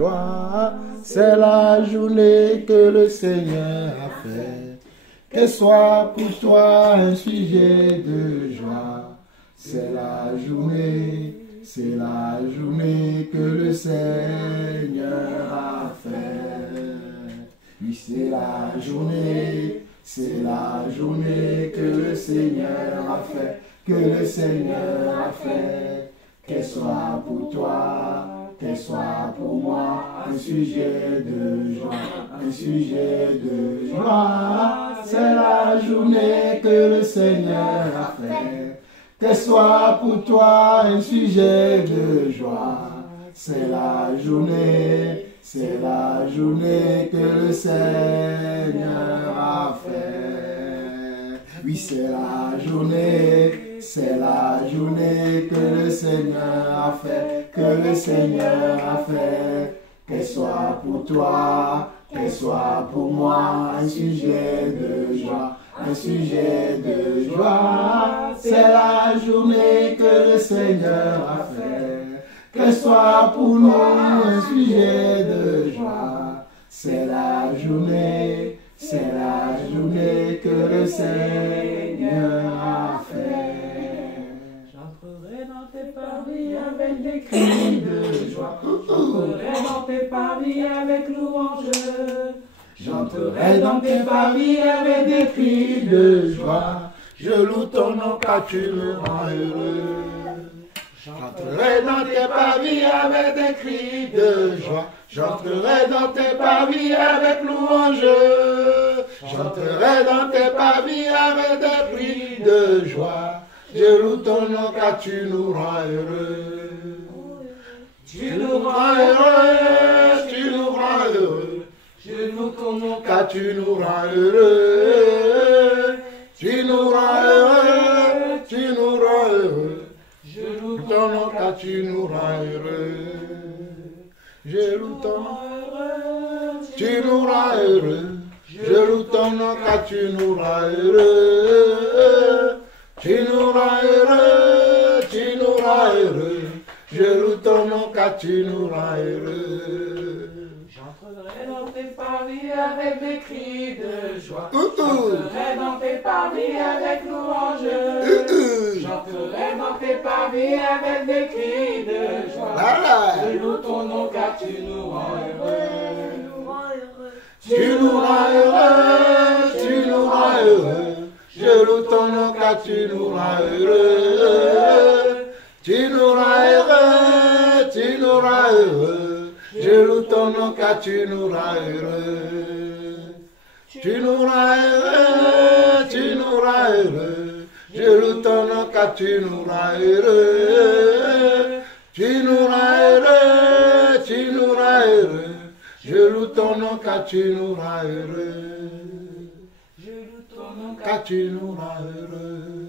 Joie, c'est la journée que le Seigneur a faite. Qu'elle soit pour toi un sujet de joie. C'est la journée que le Seigneur a faite. Oui, c'est la journée que le Seigneur a fait, que le Seigneur a fait. Qu'elle soit pour toi, qu'elle soit pour moi, un sujet de joie, c'est la journée que le Seigneur a fait. Qu'elle soit pour toi un sujet de joie, c'est la journée que le Seigneur a fait. Oui, c'est la journée que le Seigneur a fait, que le Seigneur a fait. Qu'elle soit pour toi, qu'elle soit pour moi, un sujet de joie, c'est la journée que le Seigneur a fait. Qu'elle soit pour nous un sujet de joie, c'est la journée que le Seigneur a fait. J'entrerai dans tes parvis avec des cris de joie. J'entrerai dans tes parvis avec louange. J'entrerai dans tes parvis avec des cris de joie. Je loue ton nom car tu me rends heureux. J'entrerai dans tes parvis avec des cris de joie. J'entrerai dans tes parvis avec louange. J'entrerai dans tes parvis avec des cris de joie. Je loue ton nom car tu nous rends heureux. Tu nous rends heureux, tu nous rends heureux. Je loue ton nom Car tu nous rends heureux. Tu nous rends heureux, tu nous rends heureux. Je loue Ton nom car tu nous rends heureux. Je loue ton nom, tu nous rends heureux. Je loue ton nom car tu nous rends heureux. Tu nous rends heureux, tu nous rends heureux. Je loue ton nom car tu nous rends heureux. J'entrerai dans tes parvis avec des cris de joie. J'entrerai dans tes parvis avec louange. J'entrerai dans tes parvis avec des cris de joie. Je loue ton nom car tu nous rends heureux. Tu nous rends heureux, tu nous rends heureux. Je loue ton nom car tu nous rends heureux. Tu nous rends heureux, tu nous rends heureux. Je loue ton nom car tu nous rends heureux. Tu nous rends heureux, tu nous rends heureux. Je loue ton nom car tu nous rends heureux. Tu nous rends heureux, tu nous rends heureux. Je loue ton nom car tu nous rends heureux. Je loue ton nom Car tu nous rends heureux.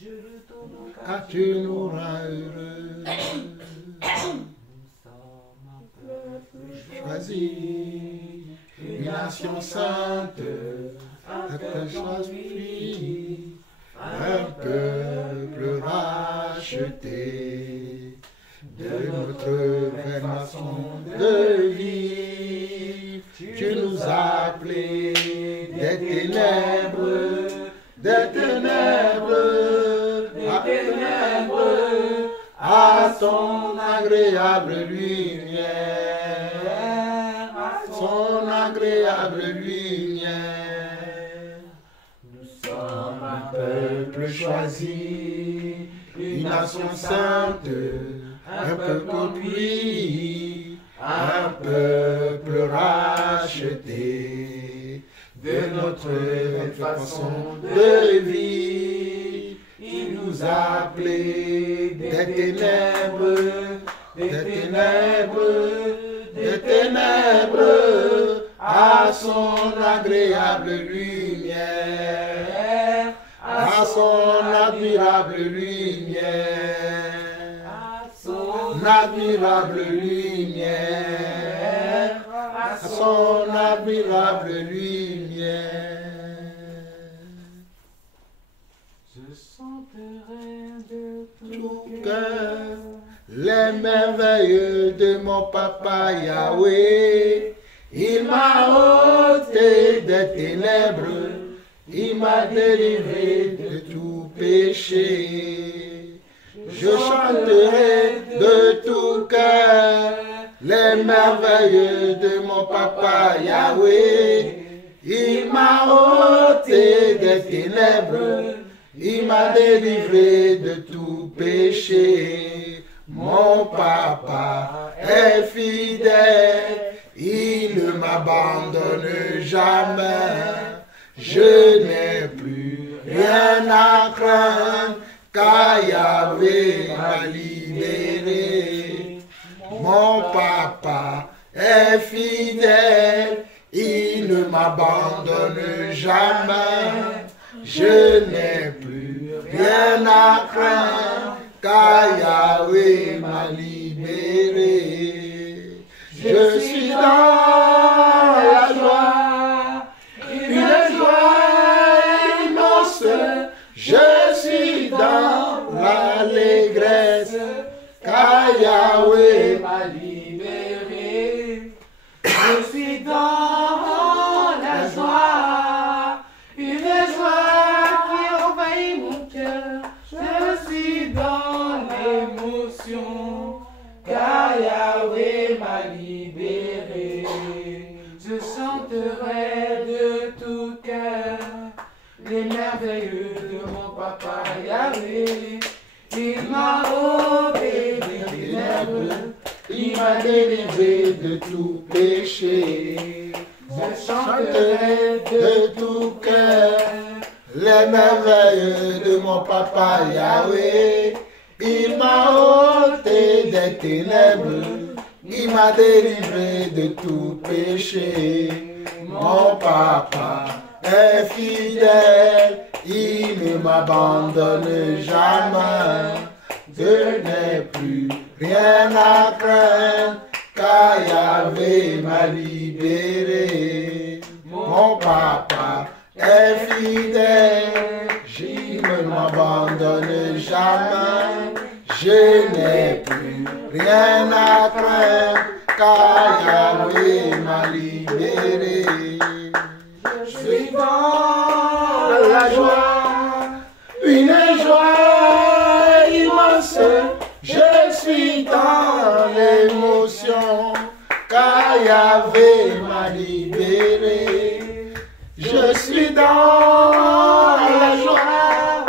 Je loue ton nom Car tu nous rends heureux. Choisis une nation sainte, un peuple choisi, un peuple racheté de notre vraie façon de vivre. Tu nous as appelés des ténèbres, à son agréable lumière, son agréable lumière. Nous sommes un peuple choisi, une nation sainte, un peuple compris, un peuple racheté de notre façon de vivre. Il nous a appelés des ténèbres, à son agréable lumière, à son admirable lumière, son admirable lumière, à son admirable lumière. Je chanterai de Tout cœur les merveilles de de mon papa Yahweh. Il m'a ôté des ténèbres, il m'a délivré de tout péché. Je chanterai de tout cœur les merveilles de mon papa Yahweh. Il m'a ôté des ténèbres, il m'a délivré de tout péché. Mon papa est fidèle, il ne m'abandonne jamais. Je n'ai plus rien à craindre, car Yahweh m'a libéré. Mon papa est fidèle, il ne m'abandonne jamais. Je n'ai plus rien à craindre, car Yahweh m'a libéré. Je suis dans la joie, une joie immense. Je suis dans l'allégresse, car Yahweh m'a libéré. Je suis dans la joie, une joie qui envahit mon cœur. Je suis dans l'émotion, car Yahweh m'a libéré. Je chanterai de tout cœur les merveilles de mon papa Yahweh. Il m'a ôté des ténèbres, il m'a délivré de tout péché. Je chanterai de tout cœur les merveilles de mon papa Yahweh. Il m'a ôté des ténèbres, il m'a délivré de tout péché. Mon papa est fidèle, il ne m'abandonne jamais. Je n'ai plus rien à craindre, car Yahweh m'a libéré. Mon papa est fidèle, il ne m'abandonne jamais. Je n'ai plus rien à craindre, car Yahweh m'a libéré. Je suis dans la joie, une joie immense. Je suis dans l'émotion, car Yahweh m'a libéré. Je suis dans la joie,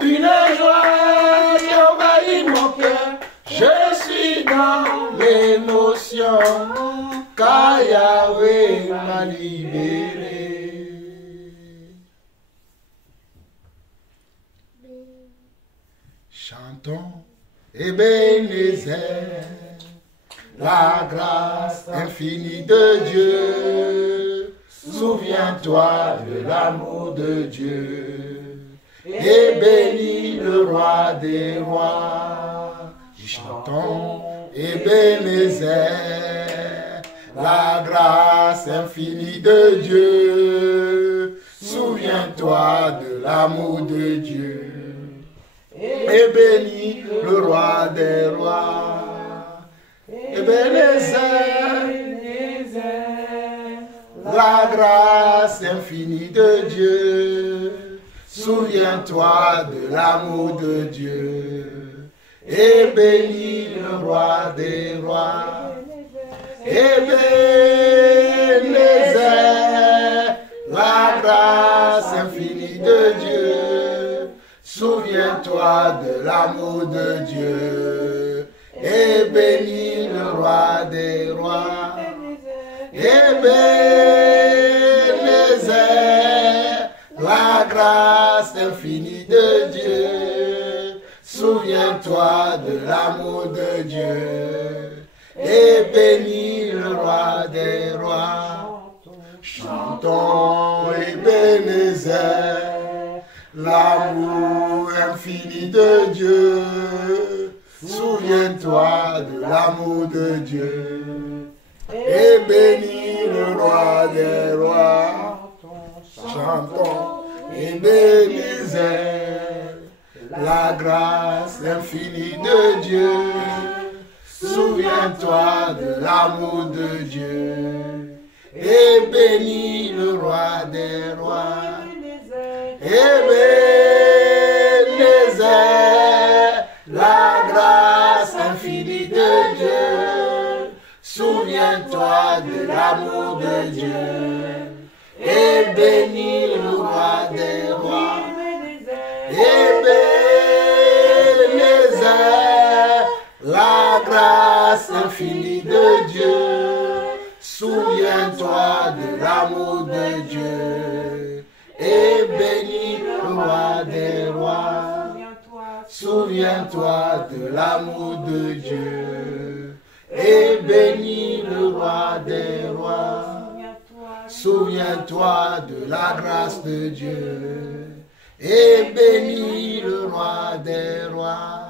une joie qui envahit mon cœur. Je suis dans l'émotion, car Yahweh m'a libéré. Chantons Ebenezer, la grâce infinie de Dieu. Souviens-toi de l'amour de Dieu et bénis le roi des rois. Chantons Ebenezer, la grâce infinie de Dieu. Souviens-toi de l'amour de Dieu et bénis le roi des rois. Ebenezer, la grâce infinie de Dieu. Souviens-toi de l'amour de Dieu et bénis le roi des rois. Ebenezer, la grâce infinie de Dieu. Souviens-toi de l'amour de Dieu et bénis le roi des rois. Ebenezer, la grâce infinie de Dieu. Souviens-toi de l'amour de Dieu et bénis le roi des rois. Chantons Ebenezer, l'amour infini de Dieu. Souviens-toi de l'amour de Dieu et bénis le roi des rois. Chantons Ebenezer, la grâce infinie de Dieu. Souviens-toi de l'amour de Dieu. Et bénis le roi des rois. Ebenezer, la grâce infinie de Dieu. Souviens-toi de l'amour de Dieu. Et bénis le roi des rois. Ebenezer, la grâce infinie de Dieu. Souviens-toi de l'amour de Dieu. Et bénis le roi des rois. Souviens-toi de l'amour de Dieu. Et bénis le roi des rois. Souviens-toi de la grâce de Dieu. Et bénis le roi des rois.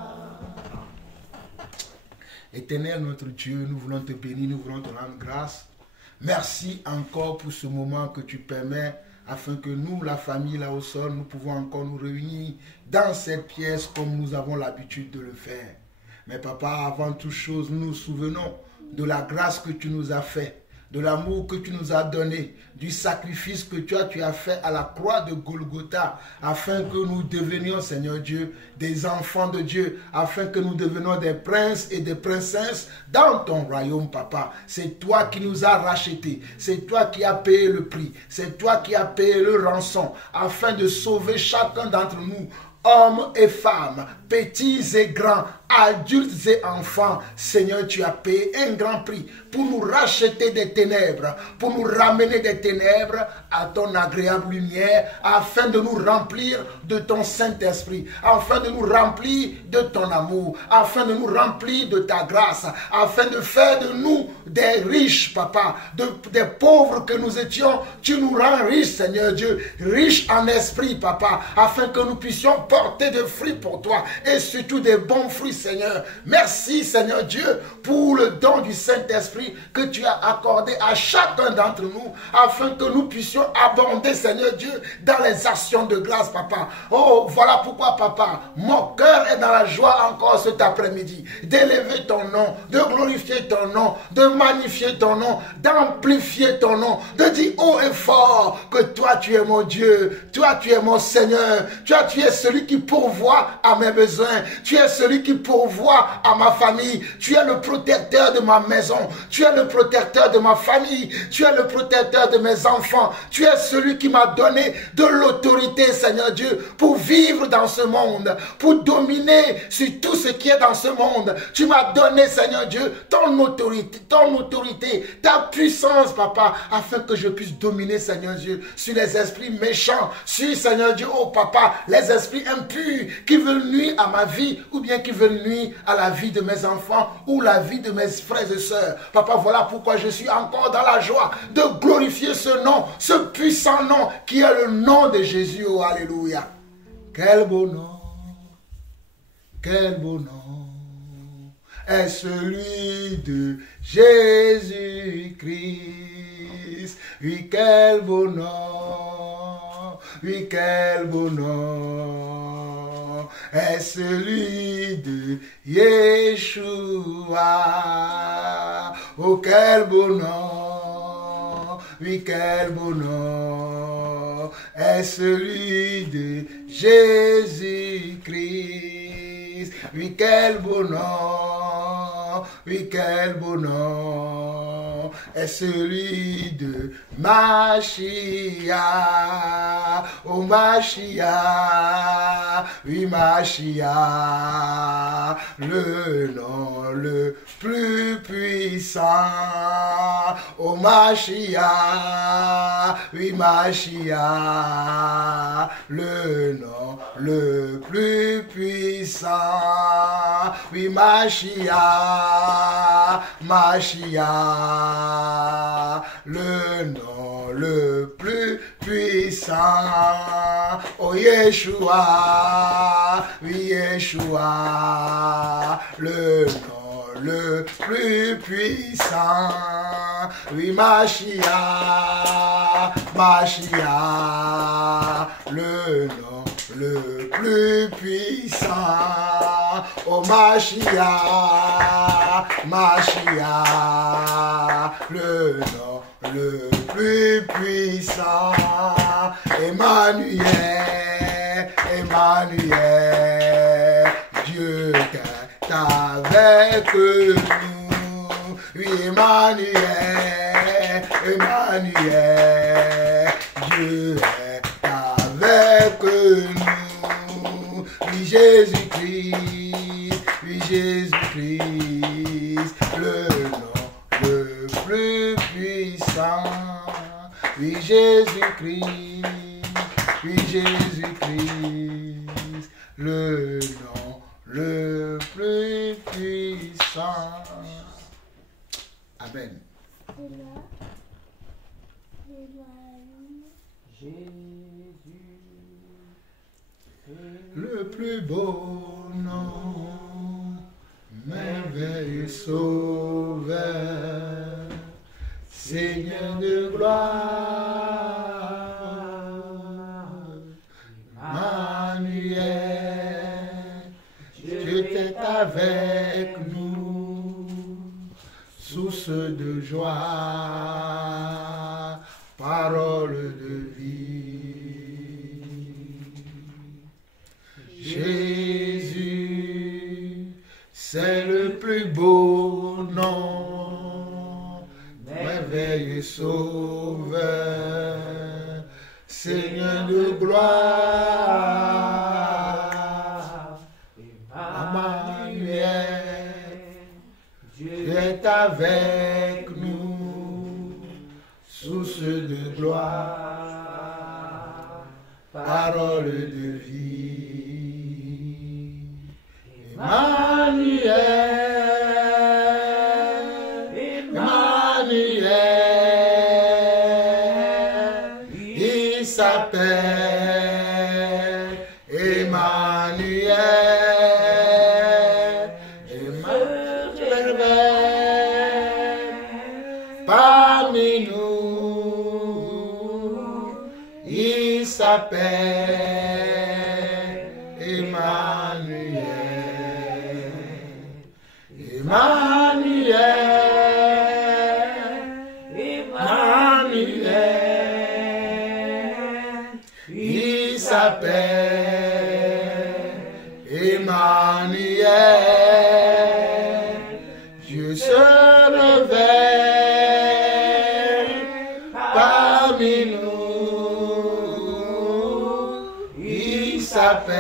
Éternel notre Dieu, nous voulons te bénir, nous voulons te rendre grâce. Merci encore pour ce moment que tu permets afin que nous, la famille là au sol, nous pouvons encore nous réunir dans cette pièce comme nous avons l'habitude de le faire. Mais papa, avant toute chose, nous nous souvenons de la grâce que tu nous as fait, de l'amour que tu nous as donné, du sacrifice que tu as fait à la croix de Golgotha, afin que nous devenions, Seigneur Dieu, des enfants de Dieu, afin que nous devenions des princes et des princesses dans ton royaume, papa. C'est toi qui nous as rachetés, c'est toi qui as payé le prix, c'est toi qui as payé le rançon, afin de sauver chacun d'entre nous, hommes et femmes, petits et grands, adultes et enfants. Seigneur, tu as payé un grand prix pour nous racheter des ténèbres, pour nous ramener des ténèbres à ton agréable lumière, afin de nous remplir de ton Saint-Esprit, afin de nous remplir de ton amour, afin de nous remplir de ta grâce, afin de faire de nous des riches, papa, des pauvres que nous étions. Tu nous rends riches, Seigneur Dieu, riches en esprit, papa, afin que nous puissions porter des fruits pour toi, et surtout des bons fruits, Seigneur. Merci, Seigneur Dieu, pour le don du Saint-Esprit que tu as accordé à chacun d'entre nous, afin que nous puissions abonder, Seigneur Dieu, dans les actions de grâce, papa. Oh, voilà pourquoi, papa, mon cœur est dans la joie encore cet après-midi, d'élever ton nom, de glorifier ton nom, de magnifier ton nom, d'amplifier ton nom, de dire haut et fort que toi, tu es mon Dieu, toi, tu es mon Seigneur, toi, tu es celui qui pourvoit à mes besoins, tu es celui qui pourvoit à ma famille, tu es le protecteur de ma maison, tu es le protecteur de ma famille, tu es le protecteur de mes enfants, tu es celui qui m'a donné de l'autorité, Seigneur Dieu, pour vivre dans ce monde, pour dominer sur tout ce qui est dans ce monde. Tu m'as donné, Seigneur Dieu, ton autorité, ta puissance, papa, afin que je puisse dominer, Seigneur Dieu, sur les esprits méchants, sur, Seigneur Dieu, oh papa, les esprits impurs qui veulent nuire à ma vie, ou bien qui veulent nuire à la vie de mes enfants, ou la vie de mes frères et sœurs. Papa, voilà pourquoi je suis encore dans la joie de glorifier ce nom, ce puissant nom qui est le nom de Jésus. Oh, alléluia. Quel beau nom, quel beau nom est celui de Jésus-Christ. Oui, quel beau nom, oui, quel beau nom est celui de Yeshua. Oh, quel beau nom, oui, quel beau nom est celui de Jésus-Christ. Oui, quel beau nom, oui, quel beau nom est celui de Mashiach. Oh, Mashiach, oui, Mashiach, le nom le plus puissant. Oh, Mashiach, oui, Mashiach, le nom le plus puissant. Oui, Mashiach, Mashiach, le nom le plus puissant. Oh, Yeshua, oui, Yeshua, le nom le plus puissant. Oui, Mashiach, Mashiach, le nom le plus puissant. oh Mashiach, Mashiach, le nom le plus puissant, Emmanuel, Emmanuel, Dieu est avec nous, oui Emmanuel, Emmanuel, Dieu est avec nous, oui Jésus-Christ, le nom le plus puissant, oui Jésus-Christ, le nom le plus puissant. Amen. Le plus beau nom, merveilleux sauveur, Seigneur de gloire, Emmanuel, Dieu est avec nous, source de joie, parole de vie. Jésus, c'est le plus beau nom, merveilleux sauveur, Seigneur de gloire, Emmanuel, Dieu est avec nous, source de gloire, parole de vie. Emmanuel, Emmanuel, il s'appelle Emmanuel, Emmanuel, parmi nous, il s'appelle Emmanuel. Emmanuel, Emmanuel, il s'appelle Emmanuel, Dieu se révèle parmi nous, il s'appelle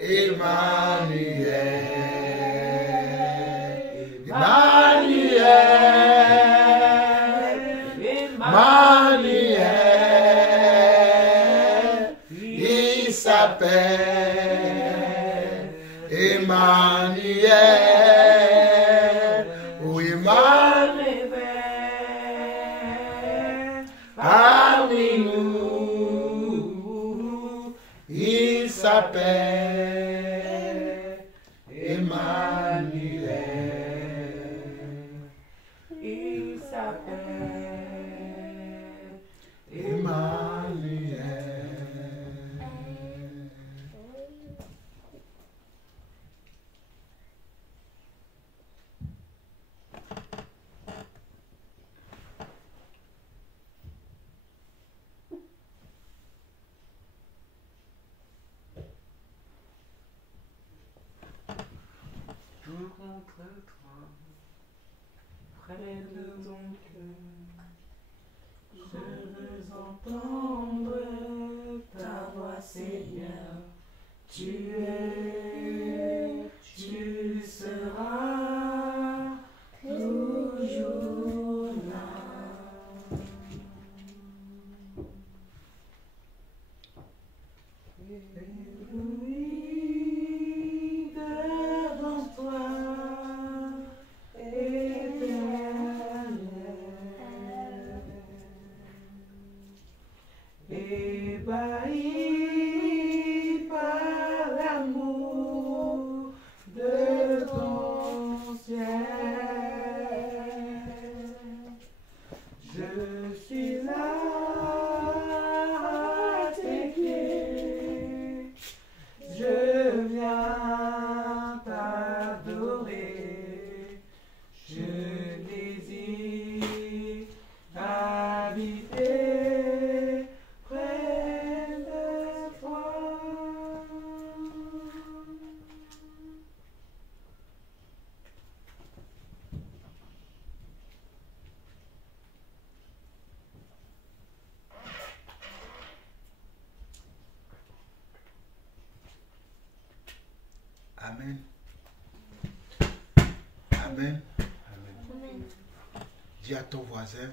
Emmanuel. Emmanuel, il s'appelle Emmanuel, oui Emmanuel, parmi nous, il s'appelle Emmanuel. Il s'appelle Emmanuel. Tout contre toi, près de ton cœur, je veux entendre ta voix, Seigneur. Tu seras toujours là. Ébloui devant toi, Éternel, ébahi par l'amour Amen. Amen. Dis à ton voisin,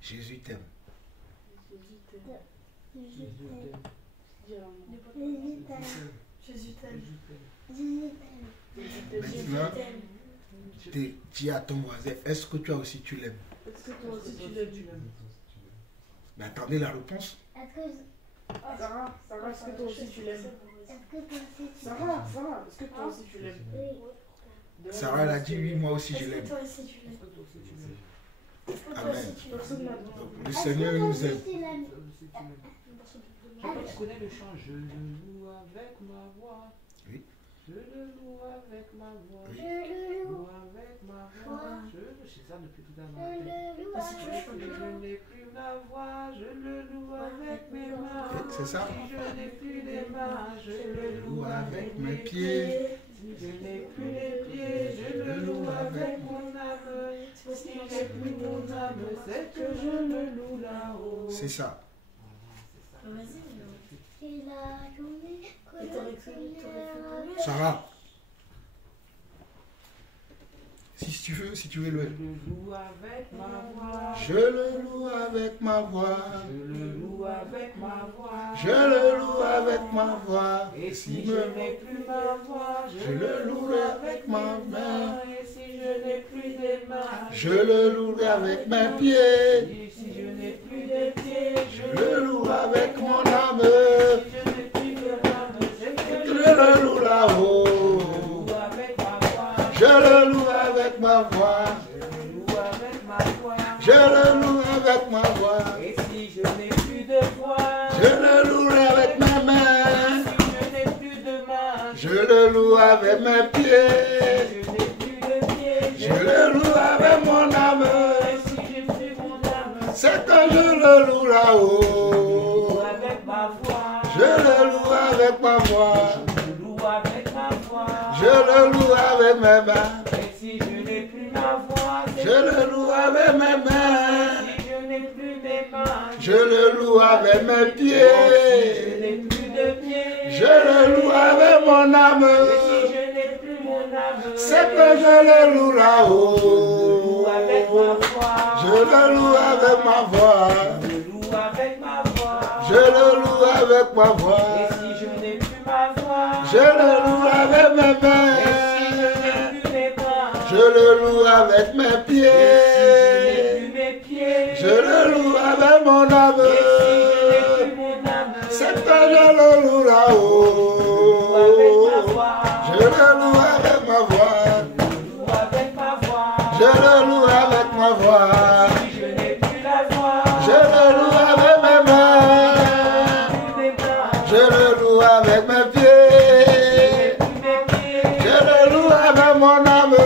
Jésus t'aime. Jésus t'aime. Jésus t'aime. Maintenant, dis à ton voisin, est-ce que toi aussi tu l'aimes? Est-ce que toi aussi tu l'aimes? Mais attendez la réponse. Sarah, est-ce que toi aussi tu l'aimes? Sarah, est-ce que toi aussi tu l'aimes? Sarah elle a dit oui, moi aussi je Est-ce que l'aime. toi aussi tu l'aimes? Amen. Personne n'a Donc, le Seigneur nous aime. Tu connais le chant, je le loue avec ma voix. Oui. Je le loue avec ma voix. Oui. Je le loue avec ma voix. Je sais ça depuis tout à l'heure. Si tu veux, Je n'ai plus la voix, je le loue avec mes mains. C'est ça. Si je n'ai plus les mains, je le Loue loue avec avec mes mes pieds. pieds. Si je n'ai plus les pieds, je le loue avec mon âme. Si j'ai plus mon âme, c'est que je le loue là-haut. C'est ça. Vas-y. Sarah. Si tu veux le. Je le loue avec ma voix. Je le loue avec ma voix. Je le loue avec ma voix. Je le loue avec ma voix. Et Si si je n'ai plus ma voix, je le louerai avec ma main. Et si je n'ai plus des mains, Je le louerai avec mes pieds. Et si je n'ai plus des pieds, Je le louerai avec mon âme. Si je n'ai plus de âme, c'est que Je le loue là-haut. loue avec ma voix. Je le loue avec ma voix. Je le loue avec ma voix. Je le loue avec ma voix. Et si je n'ai plus de voix, Je le louerai avec mes mains. si je n'ai plus de mains, Je le loue avec mes pieds. je n'ai plus de pieds, Je le loue avec mon âme. Et si j'ai plus mon âme, C'est que je le loue là-haut. avec ma voix. Je le loue avec ma voix. Je loue avec ma voix. Je le loue avec mes mains. Et si je n'ai plus ma voix, Je le loue avec mes mains. si je n'ai plus mes mains, Je le loue avec mes je pieds. n'ai plus de pieds. Je le loue avec mon âme. Et si je n'ai plus mon âme, C'est que je le loue loue là-haut. avec ma voix. Je le loue avec ma voix. Je loue avec ma voix. Je le loue avec ma voix. Et si je n'ai plus ma voix, Je le loue avec mes mains. et si je n'ai plus mes mains, Je le loue avec mes et pieds. si je n'ai plus mes pieds, Je le loue avec mon âme. et si je n'ai plus mon âme, C'est que je le loue là-haut. avec ma voix. Je le loue avec ma voix. Loue avec ma voix. Je le loue avec ma voix. Si je n'ai plus la voix, Je le loue avec mes mains. plus mes mains, Je le loue avec mes pieds. plus mes pieds, Je le loue avec mon âme.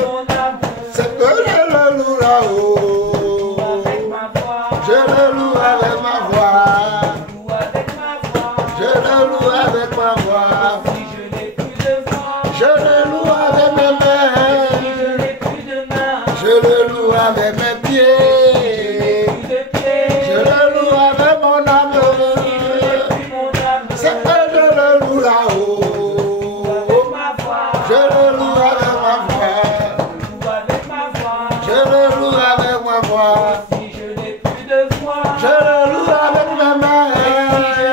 mon âme, C'est que je le loue là-haut. avec ma voix. Je le loue avec ma voix. Loue avec ma voix. Je le loue avec ma voix. Si je n'ai plus de voix, Je le loue avec mes si mains. je n'ai plus de mains, Je le loue avec mes pieds. plus de pieds, Je le loue avec mon âme. si je n'ai plus mon âme, C'est que je le loue là-haut. avec ma voix. Je le loue avec ma voix. Loue avec ma voix. Je le loue avec ma voix. Si je n'ai plus de voix, Je le loue avec mes si je mains.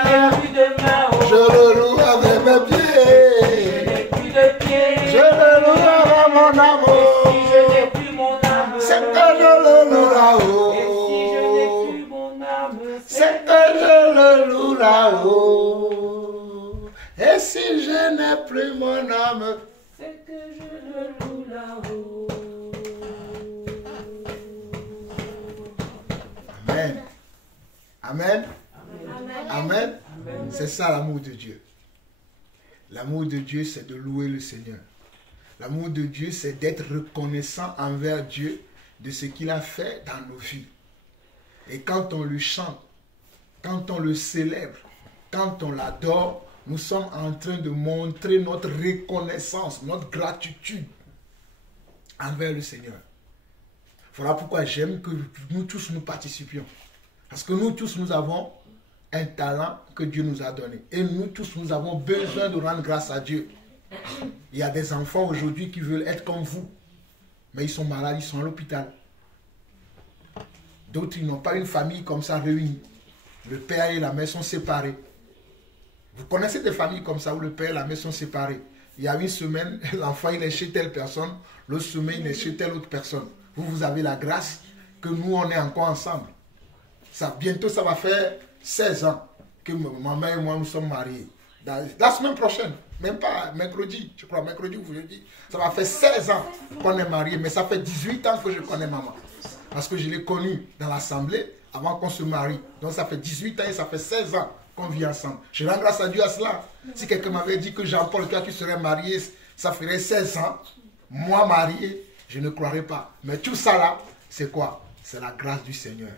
n'ai plus de mains, Je le loue avec mes je pieds. n'ai plus de pieds, Je le loue avec mon si je amour. n'ai plus mon âme, C'est que je le loue là-haut. et si je n'ai plus mon âme, C'est que je le loue là-haut. Et si je n'ai plus mon âme, c'est que je le loue là-haut. Amen. Amen. Amen. Amen. Amen. C'est ça l'amour de Dieu. L'amour de Dieu, c'est de louer le Seigneur. L'amour de Dieu, c'est d'être reconnaissant envers Dieu de ce qu'il a fait dans nos vies. Et quand on lui chante, quand on le célèbre, quand on l'adore, nous sommes en train de montrer notre reconnaissance, notre gratitude envers le Seigneur. Voilà pourquoi j'aime que nous tous nous participions. Parce que nous tous, nous avons un talent que Dieu nous a donné. Et nous tous, nous avons besoin de rendre grâce à Dieu. Il y a des enfants aujourd'hui qui veulent être comme vous, mais ils sont malades, ils sont à l'hôpital. D'autres, ils n'ont pas une famille comme ça réunie. Le père et la mère sont séparés. Vous connaissez des familles comme ça où le père et la mère sont séparés. Il y a une semaine, l'enfant il est chez telle personne, l'autre semaine il est chez telle autre personne. Vous avez la grâce que nous on est encore ensemble. Ça, bientôt ça va faire 16 ans que ma mère et moi nous sommes mariés. La semaine prochaine, même pas mercredi, je crois mercredi ou jeudi, ça va faire 16 ans qu'on est mariés, mais ça fait 18 ans que je connais maman. Parce que je l'ai connue dans l'assemblée avant qu'on se marie. Donc ça fait 18 ans et ça fait 16 ans qu'on vit ensemble. Je rends grâce à Dieu à cela. Si quelqu'un m'avait dit que Jean-Paul, toi tu serais marié, ça ferait 16 ans, moi marié, je ne croirais pas. Mais tout ça là, c'est quoi? C'est la grâce du Seigneur.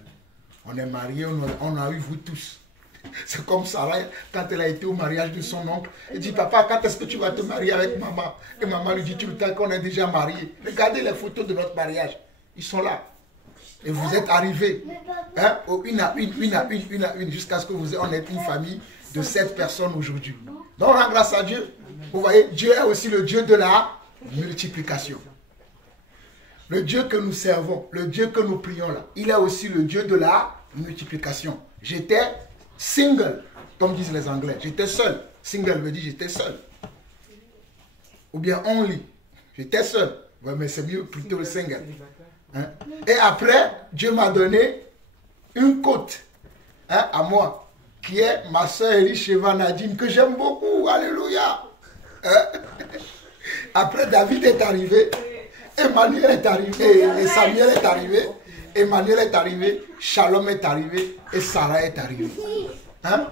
On est mariés, on a eu vous tous. C'est comme Sarah, quand elle a été au mariage de son oncle, elle dit, papa, quand est-ce que tu vas te marier avec maman? Et maman lui dit tout le temps qu'on est déjà mariés. Regardez les photos de notre mariage. Ils sont là. Et vous êtes arrivés, hein, une à une, jusqu'à ce que on ait une famille de 7 personnes aujourd'hui. Donc, on rend grâce à Dieu. Vous voyez, Dieu est aussi le Dieu de la multiplication. Le Dieu que nous servons, le Dieu que nous prions là, il est aussi le Dieu de la multiplication. J'étais single, comme disent les Anglais. J'étais seul. Single veut dire j'étais seul. Ou bien only. J'étais seul. Ouais, mais c'est mieux plutôt le single. Hein? Et après, Dieu m'a donné une côte, hein, à moi, qui est ma soeur Elisheva Nadine, que j'aime beaucoup. Alléluia. Hein? Après, David est arrivé, Emmanuel est arrivé, et Samuel est arrivé, Emmanuel est arrivé, Shalom est arrivé, et Sarah est arrivée. Hein?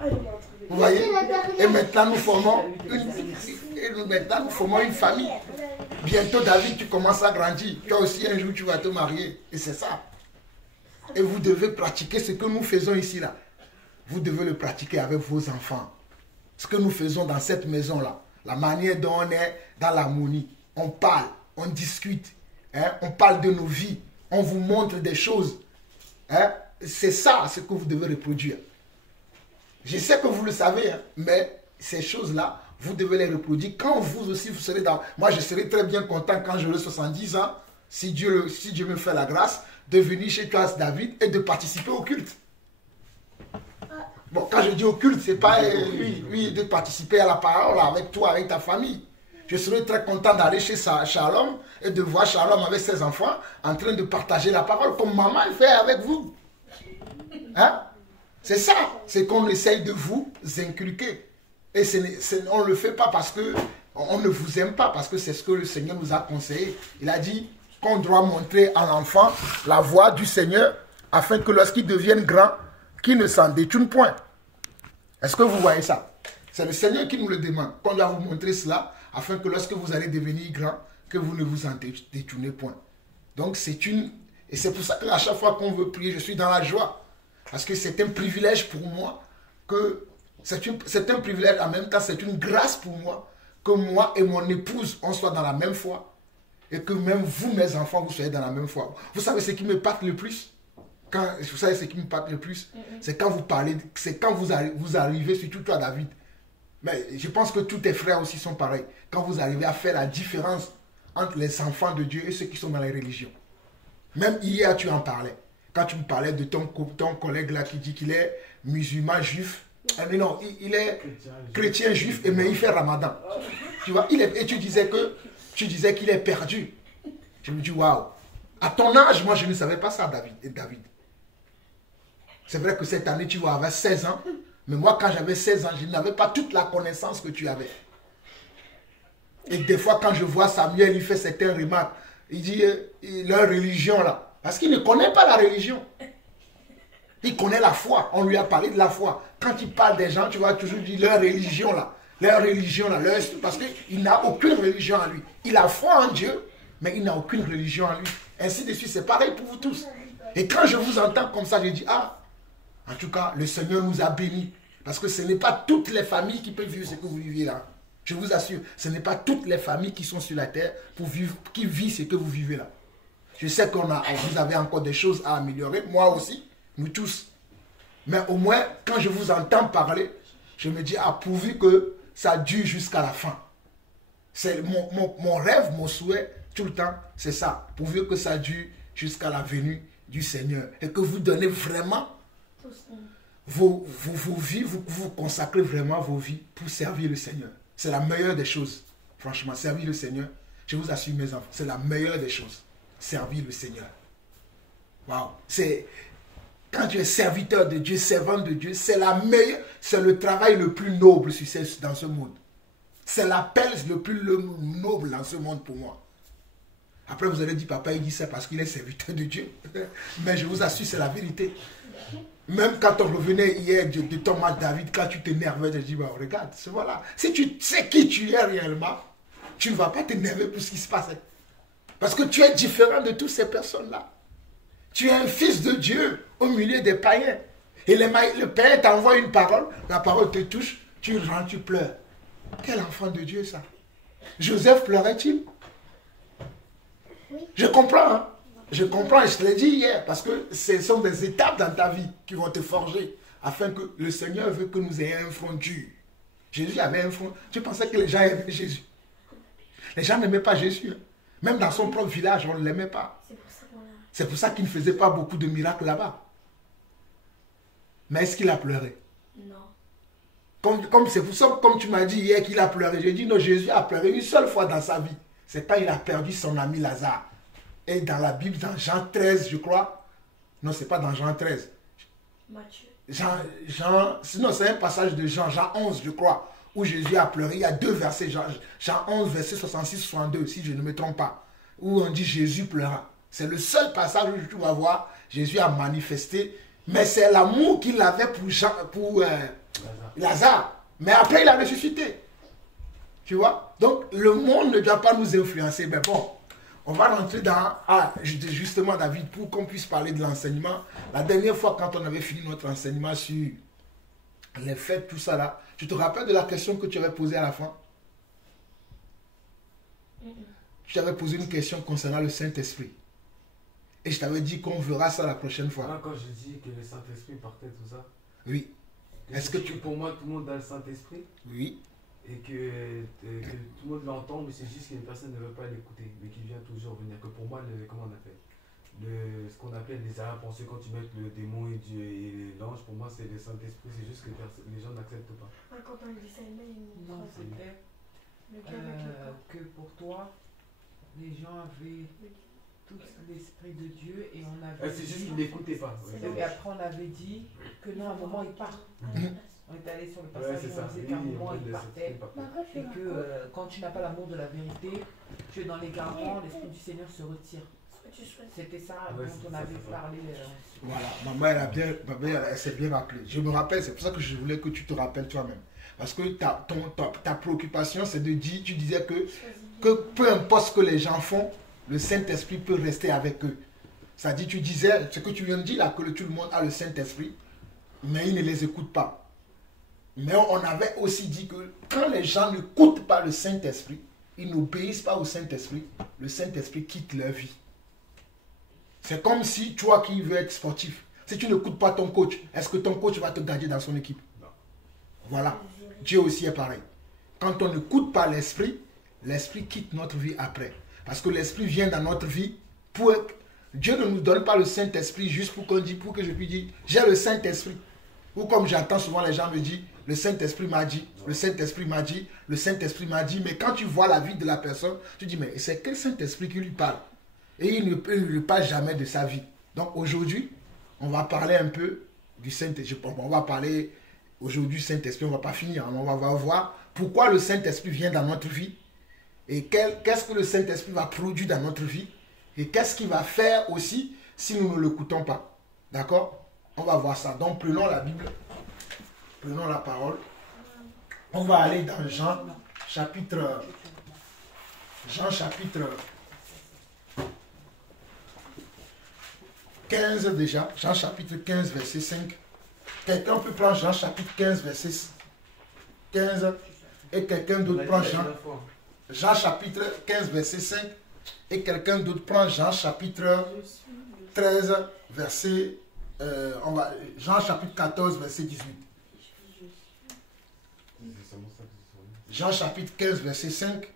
Vous voyez? Et maintenant, nous formons une famille. Bientôt, David, tu commences à grandir. Toi aussi, un jour, tu vas te marier. Et c'est ça. Et vous devez pratiquer ce que nous faisons ici, là. Vous devez le pratiquer avec vos enfants. Ce que nous faisons dans cette maison-là. La manière dont on est dans l'harmonie. On parle, on discute. Hein? On parle de nos vies. On vous montre des choses. Hein? C'est ça, ce que vous devez reproduire. Je sais que vous le savez, hein, mais ces choses-là, vous devez les reproduire. Quand vous aussi, vous serez dans... Moi, je serai très bien content quand j'aurai 70 ans, si Dieu me fait la grâce, de venir chez toi, David, et de participer au culte. Bon, quand je dis au culte, c'est pas oui, de participer à la parole avec toi, avec ta famille. Je serai très content d'aller chez Shalom et de voir Shalom avec ses enfants en train de partager la parole comme maman fait avec vous. Hein? C'est ça, c'est qu'on essaye de vous inculquer. Et on ne le fait pas parce qu'on ne vous aime pas, parce que c'est ce que le Seigneur nous a conseillé. Il a dit qu'on doit montrer à l'enfant la voie du Seigneur afin que lorsqu'il devienne grand, qu'il ne s'en détourne point. Est-ce que vous voyez ça? C'est le Seigneur qui nous le demande, qu'on doit vous montrer cela afin que lorsque vous allez devenir grand, que vous ne vous en détournez point. Donc c'est une... Et c'est pour ça qu'à chaque fois qu'on veut prier, je suis dans la joie. Parce que c'est un privilège pour moi, que c'est un privilège en même temps, c'est une grâce pour moi, que moi et mon épouse, on soit dans la même foi, et que même vous, mes enfants, vous soyez dans la même foi. Vous savez ce qui me parte le plus? Vous savez ce qui me parte le plus? C'est quand vous parlez, c'est quand vous arrivez, surtout toi David. Mais je pense que tous tes frères aussi sont pareils. Quand vous arrivez à faire la différence entre les enfants de Dieu et ceux qui sont dans les religions. Même hier, tu en parlais. Quand tu me parlais de ton collègue là qui dit qu'il est musulman juif, mais non, il est chrétien juif, mais il fait ramadan. Tu vois, et tu disais qu'il est perdu. Je me dis, waouh. À ton âge, moi je ne savais pas ça, David. C'est vrai que cette année, tu vas avoir 16 ans. Mais moi, quand j'avais 16 ans, je n'avais pas toute la connaissance que tu avais. Et des fois, quand je vois Samuel, il fait certaines remarques. Il dit, leur religion là. Parce qu'il ne connaît pas la religion. Il connaît la foi. On lui a parlé de la foi. Quand il parle des gens, tu vas toujours dire leur religion là. Leur religion là. Parce qu'il n'a aucune religion en lui. Il a foi en Dieu, mais il n'a aucune religion en lui. Ainsi de suite, c'est pareil pour vous tous. Et quand je vous entends comme ça, je dis, ah, en tout cas, le Seigneur nous a bénis. Parce que ce n'est pas toutes les familles qui peuvent vivre ce que vous vivez là. Je vous assure, ce n'est pas toutes les familles qui sont sur la terre qui vivent ce que vous vivez là. Je sais que vous avez encore des choses à améliorer, moi aussi, nous tous. Mais au moins, quand je vous entends parler, je me dis, ah, pourvu que ça dure jusqu'à la fin. C'est mon rêve, mon souhait, tout le temps, c'est ça. Pourvu que ça dure jusqu'à la venue du Seigneur. Et que vous donnez vraiment vos vies, vous consacrez vraiment vos vies pour servir le Seigneur. C'est la meilleure des choses. Franchement, servir le Seigneur, je vous assure mes enfants, c'est la meilleure des choses. Servir le Seigneur. Waouh. C'est... Quand tu es serviteur de Dieu, servant de Dieu, c'est la meilleure, c'est le travail le plus noble dans ce monde. C'est l'appel le plus noble dans ce monde pour moi. Après, vous allez dire, papa, il dit ça parce qu'il est serviteur de Dieu. Mais je vous assure, c'est la vérité. Même quand on revenait hier de ton match David, quand tu t'énervais, je dis, bah, regarde, voilà. Si tu sais qui tu es réellement, tu ne vas pas t'énerver pour ce qui se passait. Parce que tu es différent de toutes ces personnes-là. Tu es un fils de Dieu au milieu des païens. Et le païen t'envoie une parole, la parole te touche, tu rentres, tu pleures. Quel enfant de Dieu ça? Joseph pleurait-il? Oui. Je comprends, hein? Je comprends et je te l'ai dit hier, parce que ce sont des étapes dans ta vie qui vont te forger, afin que le Seigneur veut que nous ayons un front dur. Jésus avait un front. Tu pensais que les gens aimaient Jésus? Les gens n'aimaient pas Jésus. Hein? Même dans son propre village, on ne l'aimait pas. C'est pour ça qu'il ne faisait pas beaucoup de miracles là-bas. Mais est-ce qu'il a pleuré? Non. C'est pour ça, comme tu m'as dit hier qu'il a pleuré. J'ai dit non, Jésus a pleuré une seule fois dans sa vie. C'est quand il a perdu son ami Lazare. Et dans la Bible, dans Jean 13, je crois. Non, c'est pas dans Jean 13. Matthieu. Sinon, c'est un passage de Jean 11, je crois, où Jésus a pleuré. Il y a deux versets, Jean 11, verset 66-62, si je ne me trompe pas, où on dit Jésus pleura. C'est le seul passage où tu vas voir, Jésus a manifesté, mais c'est l'amour qu'il avait pour Lazare. Mais après, il a ressuscité. Tu vois? Donc, le monde ne doit pas nous influencer. Mais bon, on va rentrer dans... justement, David, pour qu'on puisse parler de l'enseignement. La dernière fois, quand on avait fini notre enseignement sur les fêtes, tout ça là, tu te rappelles de la question que tu avais posée à la fin? Tu avais posé une question concernant le Saint-Esprit. Et je t'avais dit qu'on verra ça la prochaine fois. Ah, quand je dis que le Saint-Esprit partait, tout ça. Oui. Est-ce que pour moi, tout le monde a le Saint-Esprit. Oui. Et que tout le monde l'entend, mais c'est juste que les personnes ne veulent pas l'écouter, mais qui vient toujours venir. Que pour moi, comment on appelle ce qu'on appelle les arrière-pensées, quand tu mets le démon et l'ange, pour moi, c'est le Saint-Esprit. C'est juste que les gens n'acceptent pas. Quand on dit ça, non, c'était que pour toi, les gens avaient tout l'Esprit de Dieu et on avait. C'est juste qu'ils n'écoutaient pas. Et après, on avait dit que non, à un moment, il part. On est allé sur le passage où on disait qu'à un moment il partait et que quand tu n'as pas l'amour de la vérité, tu es dans l'égarement, l'Esprit du Seigneur se retire. C'était ça dont on avait parlé. Voilà, ma mère elle s'est bien rappelée. Je me rappelle, c'est pour ça que je voulais que tu te rappelles toi-même. Parce que ta préoccupation, c'est de dire, tu disais que peu importe ce que les gens font, le Saint-Esprit peut rester avec eux. Ça dit, tu disais, ce que tu viens de dire là, que tout le monde a le Saint-Esprit, mais il ne les écoute pas. Mais on avait aussi dit que quand les gens n'écoutent pas le Saint-Esprit, ils n'obéissent pas au Saint-Esprit, le Saint-Esprit quitte leur vie. C'est comme si toi qui veux être sportif, si tu n'écoutes pas ton coach, est-ce que ton coach va te garder dans son équipe? Non. Voilà. Dieu aussi est pareil. Quand on n'écoute pas l'Esprit, l'Esprit quitte notre vie après. Parce que l'Esprit vient dans notre vie pour... Dieu ne nous donne pas le Saint-Esprit juste pour que je puisse dire, j'ai le Saint-Esprit. Ou comme j'entends souvent les gens me dire, le Saint-Esprit m'a dit, le Saint-Esprit m'a dit, le Saint-Esprit m'a dit. Mais quand tu vois la vie de la personne, tu dis, mais c'est quel Saint-Esprit qui lui parle? Et il ne parle jamais de sa vie. Donc aujourd'hui, on va parler un peu du Saint-Esprit. On va parler aujourd'hui du Saint-Esprit, on ne va pas finir. On va voir pourquoi le Saint-Esprit vient dans notre vie. Et qu'est-ce que le Saint-Esprit va produire dans notre vie. Et qu'est-ce qu'il va faire aussi si nous ne l'écoutons pas. D'accord? On va voir ça. Donc prenons la Bible. Prenons la parole. On va aller dans Jean chapitre 15 déjà. Jean chapitre 15 verset 5. Quelqu'un peut prendre Jean chapitre 15 verset 15 et quelqu'un d'autre prend Jean chapitre 15 verset 5 et quelqu'un d'autre prend Jean chapitre 13 verset Jean chapitre 14 verset 18. Jean chapitre 15 verset 5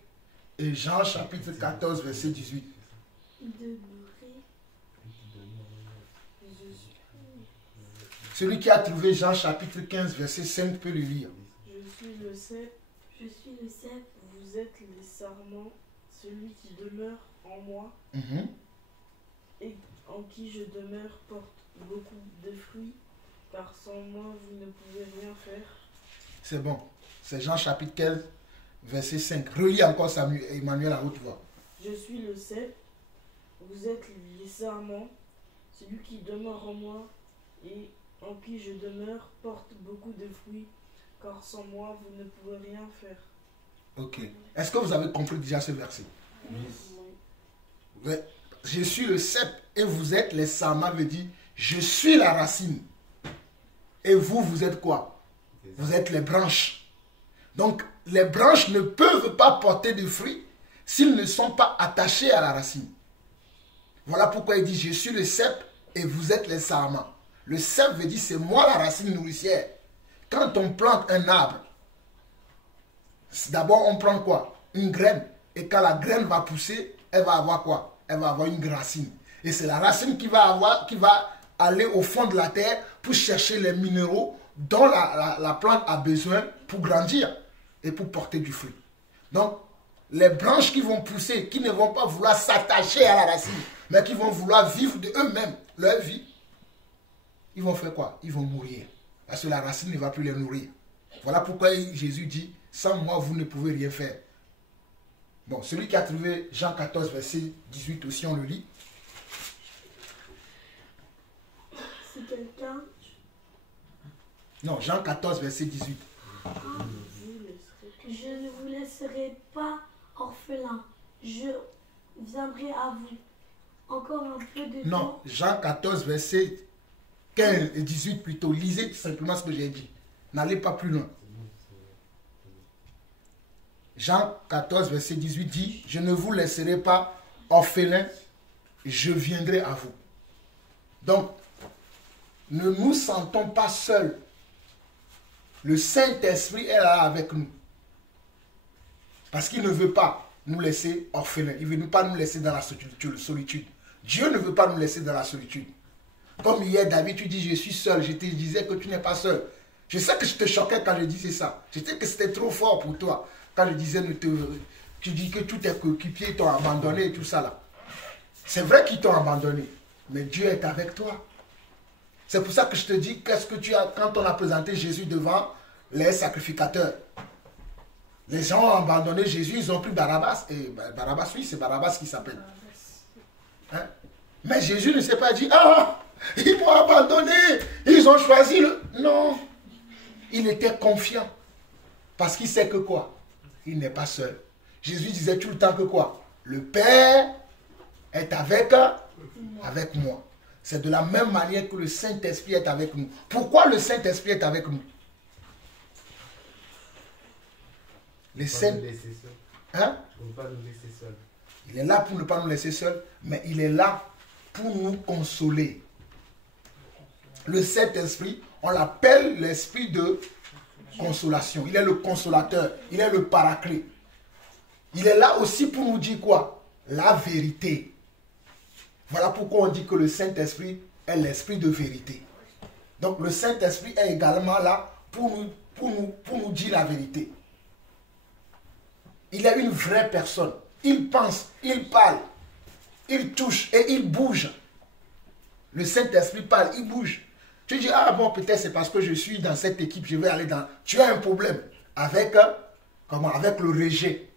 Et Jean chapitre 14, verset 18. Demeurer. Celui qui a trouvé Jean chapitre 15, verset 5 peut le lire. Je suis le cep, Je suis le cep. vous êtes les sarments, celui qui demeure en moi Mhm. et en qui je demeure porte beaucoup de fruits, car sans moi vous ne pouvez rien faire. C'est bon. C'est Jean chapitre 15, verset 5. Relis encore Samuel, Emmanuel à haute voix. Je suis le cep, vous êtes les sarments, celui qui demeure en moi et en qui je demeure porte beaucoup de fruits, car sans moi vous ne pouvez rien faire. Ok. Est-ce que vous avez compris déjà ce verset? Oui. Ouais. Je suis le cep et vous êtes les sarments, veut dire je suis la racine. Et vous, vous êtes quoi? Vous êtes les branches. Donc, les branches ne peuvent pas porter de fruits s'ils ne sont pas attachés à la racine. Voilà pourquoi il dit je suis le cep et vous êtes les sarments. Le cep veut dire c'est moi la racine nourricière. Quand on plante un arbre, d'abord on prend quoi? Une graine. Et quand la graine va pousser, elle va avoir quoi? Elle va avoir une racine. Et c'est la racine qui va aller au fond de la terre pour chercher les minéraux dont la plante a besoin pour grandir et pour porter du fruit. Donc, les branches qui vont pousser, qui ne vont pas vouloir s'attacher à la racine, mais qui vont vouloir vivre de eux-mêmes leur vie, ils vont faire quoi? Ils vont mourir. Parce que la racine ne va plus les nourrir. Voilà pourquoi Jésus dit, sans moi, vous ne pouvez rien faire. Bon, celui qui a trouvé Jean 14, verset 18 aussi, on le lit. Si quelqu'un. Non, Jean 14, verset 18. Je ne vous laisserai pas orphelin. Je viendrai à vous. Encore un peu de Non, temps. Jean 14, verset 15 et 18 plutôt. Lisez simplement ce que j'ai dit. N'allez pas plus loin. Jean 14, verset 18 dit, je ne vous laisserai pas orphelin, je viendrai à vous. Donc, ne nous sentons pas seuls. Le Saint-Esprit est là avec nous. Parce qu'il ne veut pas nous laisser orphelins. Il ne veut pas nous laisser dans la solitude. Dieu ne veut pas nous laisser dans la solitude. Comme hier, David, tu dis, je suis seul. Je te disais que tu n'es pas seul. Je sais que je te choquais quand je disais ça. Je sais que c'était trop fort pour toi. Quand je disais, tu dis que tous tes coéquipiers t'ont abandonné et tout ça là. C'est vrai qu'ils t'ont abandonné. Mais Dieu est avec toi. C'est pour ça que je te dis, qu'est-ce que tu as, quand on a présenté Jésus devant les sacrificateurs. Les gens ont abandonné Jésus, ils ont pris Barabbas. Et Barabbas, oui, c'est Barabbas qui s'appelle. Hein? Mais Jésus ne s'est pas dit, ah, ils m'ont abandonné, ils ont choisi le... Non. Il était confiant. Parce qu'il sait que quoi? Il n'est pas seul. Jésus disait tout le temps que quoi? Le Père est avec moi. C'est de la même manière que le Saint-Esprit est avec nous. Pourquoi le Saint-Esprit est avec nous? Le Saint-Esprit. Hein? Pour ne pas nous laisser seuls. Il est là pour ne pas nous laisser seuls, mais il est là pour nous consoler. Le Saint-Esprit, on l'appelle l'esprit de consolation. Il est le consolateur, il est le paraclet. Il est là aussi pour nous dire quoi? La vérité. Voilà pourquoi on dit que le Saint-Esprit est l'esprit de vérité. Donc le Saint-Esprit est également là pour nous dire la vérité. Il est une vraie personne. Il pense, il parle, il touche et il bouge. Le Saint-Esprit parle, il bouge. Tu dis, ah bon, peut-être c'est parce que je suis dans cette équipe, je vais aller dans... Tu as un problème avec, avec le rejet.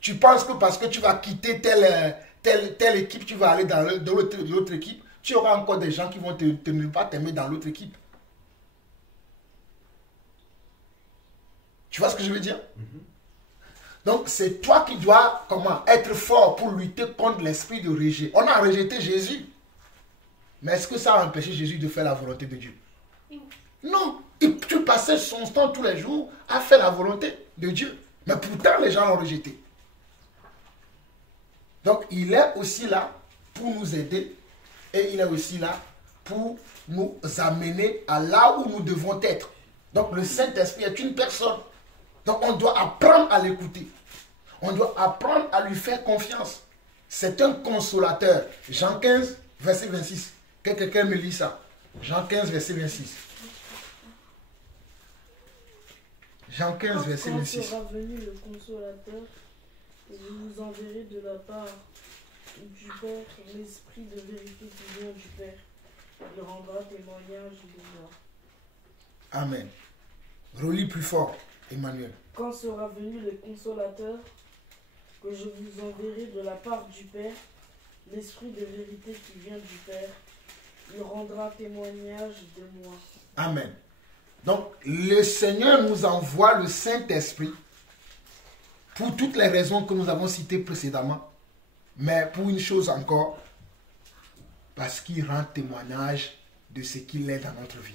Tu penses que parce que tu vas quitter telle équipe, tu vas aller dans l'autre équipe, tu auras encore des gens qui vont ne pas t'aimer dans l'autre équipe. Tu vois ce que je veux dire? Donc, c'est toi qui dois être fort pour lutter contre l'esprit de rejet. On a rejeté Jésus. Mais est-ce que ça a empêché Jésus de faire la volonté de Dieu? Non. Tu passais son temps tous les jours à faire la volonté de Dieu. Mais pourtant, les gens l'ont rejeté. Donc, il est aussi là pour nous aider. Et il est aussi là pour nous amener à là où nous devons être. Donc, le Saint-Esprit est une personne. Donc, on doit apprendre à l'écouter. On doit apprendre à lui faire confiance. C'est un consolateur. Jean 15, verset 26. Que quelqu'un me lit ça. Jean 15, verset 26. Jean 15, verset 26. Quand sera venu le consolateur, je vous enverrai de la part du Père l'esprit de vérité qui vient du Père. Il rendra témoignage de moi. Amen. Relis plus fort, Emmanuel. Quand sera venu le consolateur, que je vous enverrai de la part du Père, l'esprit de vérité qui vient du Père, il rendra témoignage de moi. Amen. Donc, le Seigneur nous envoie le Saint-Esprit pour toutes les raisons que nous avons citées précédemment, mais pour une chose encore, parce qu'il rend témoignage de ce qu'il est dans notre vie.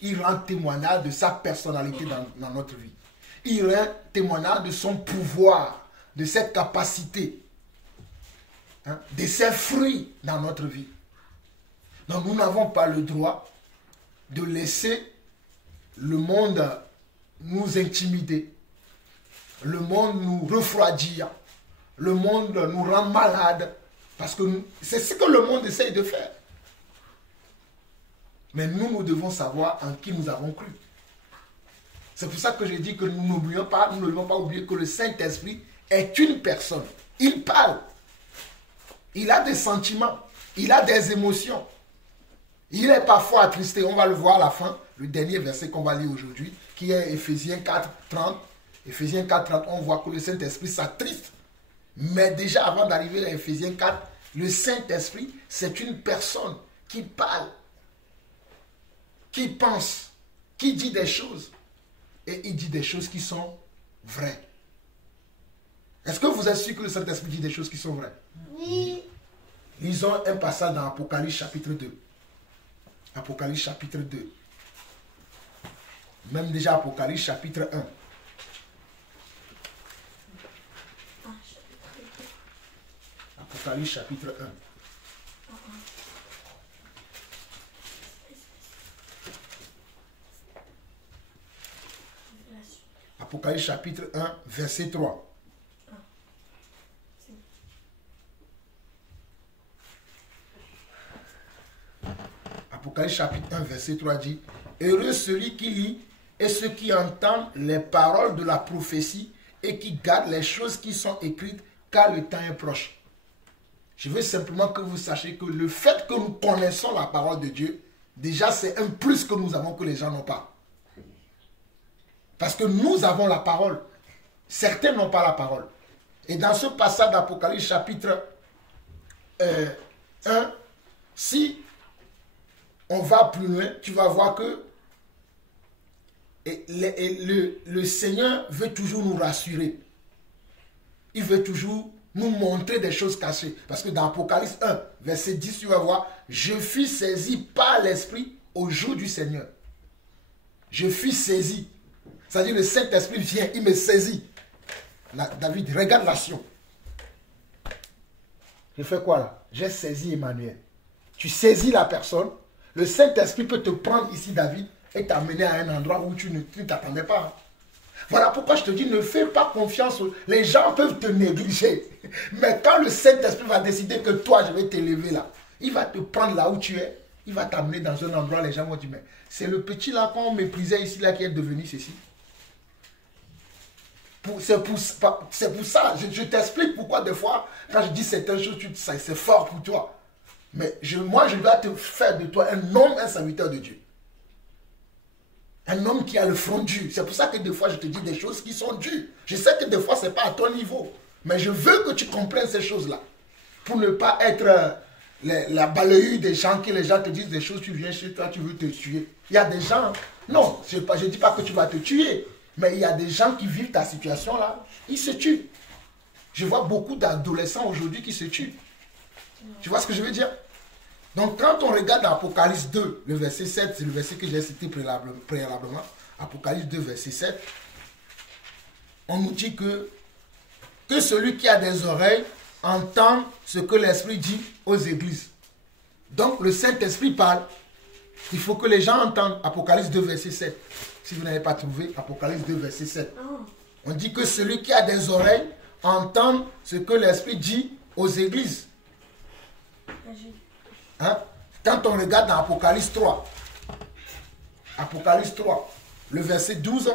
Il rend témoignage de sa personnalité dans notre vie. Il rend témoignage de son pouvoir, de ses capacités, de ses fruits dans notre vie. Donc nous n'avons pas le droit de laisser le monde nous intimider, le monde nous refroidir, le monde nous rend malade, parce que c'est ce que le monde essaye de faire. Mais nous devons savoir en qui nous avons cru. C'est pour ça que je dis que nous ne devons pas oublier que le Saint-Esprit est une personne. Il parle. Il a des sentiments. Il a des émotions. Il est parfois attristé. On va le voir à la fin, le dernier verset qu'on va lire aujourd'hui, qui est Éphésiens 4, 30. Éphésiens 4, 30, on voit que le Saint-Esprit s'attriste. Mais déjà avant d'arriver à Éphésiens 4, le Saint-Esprit, c'est une personne qui parle, qui pense, qui dit des choses. Et il dit des choses qui sont vraies. Est-ce que vous êtes sûr que le Saint-Esprit dit des choses qui sont vraies? Oui. Lisons un passage dans Apocalypse chapitre 2. Apocalypse chapitre 2. Même déjà Apocalypse chapitre 1. Apocalypse chapitre 1. Apocalypse chapitre 1, verset 3. Apocalypse chapitre 1, verset 3 dit: Heureux celui qui lit et ceux qui entendent les paroles de la prophétie et qui gardent les choses qui sont écrites, car le temps est proche. Je veux simplement que vous sachiez que le fait que nous connaissons la parole de Dieu, déjà c'est un plus que nous avons que les gens n'ont pas. Parce que nous avons la parole. Certains n'ont pas la parole. Et dans ce passage d'Apocalypse chapitre 1, si on va plus loin, tu vas voir que le Seigneur veut toujours nous rassurer. Il veut toujours nous montrer des choses cachées. Parce que dans Apocalypse 1, verset 10, tu vas voir: je fus saisi par l'Esprit au jour du Seigneur. Je fus saisi. C'est-à-dire le Saint-Esprit vient, il me saisit. David, regarde l'action. Je fais quoi là? J'ai saisi Emmanuel. Tu saisis la personne. Le Saint-Esprit peut te prendre ici, David, et t'amener à un endroit où tu ne t'attendais pas. Voilà pourquoi je te dis, ne fais pas confiance. Les gens peuvent te négliger. Mais quand le Saint-Esprit va décider que toi, je vais t'élever là, il va te prendre là où tu es. Il va t'amener dans un endroit, les gens vont dire, mais c'est le petit là qu'on méprisait ici là qui est devenu ceci. C'est pour ça, je t'explique pourquoi des fois, quand je dis certaines choses, c'est fort pour toi. Mais moi, je dois te faire de toi un homme, un serviteur de Dieu. Un homme qui a le front dur. C'est pour ça que des fois, je te dis des choses qui sont dures. Je sais que des fois, ce n'est pas à ton niveau. Mais je veux que tu comprennes ces choses-là. Pour ne pas être la balayure des gens, que les gens te disent des choses, tu viens chez toi, tu veux te tuer. Il y a des gens, non, je ne dis pas que tu vas te tuer. Mais il y a des gens qui vivent ta situation là, ils se tuent. Je vois beaucoup d'adolescents aujourd'hui qui se tuent. Tu vois ce que je veux dire? Donc quand on regarde Apocalypse 2, le verset 7, c'est le verset que j'ai cité préalablement. Apocalypse 2, verset 7. On nous dit que celui qui a des oreilles entend ce que l'Esprit dit aux églises. Donc le Saint-Esprit parle. Il faut que les gens entendent. Apocalypse 2, verset 7. Si vous n'avez pas trouvé, Apocalypse 2, verset 7. On dit que celui qui a des oreilles entend ce que l'Esprit dit aux églises. Hein? Quand on regarde dans Apocalypse 3, Apocalypse 3, le verset 12,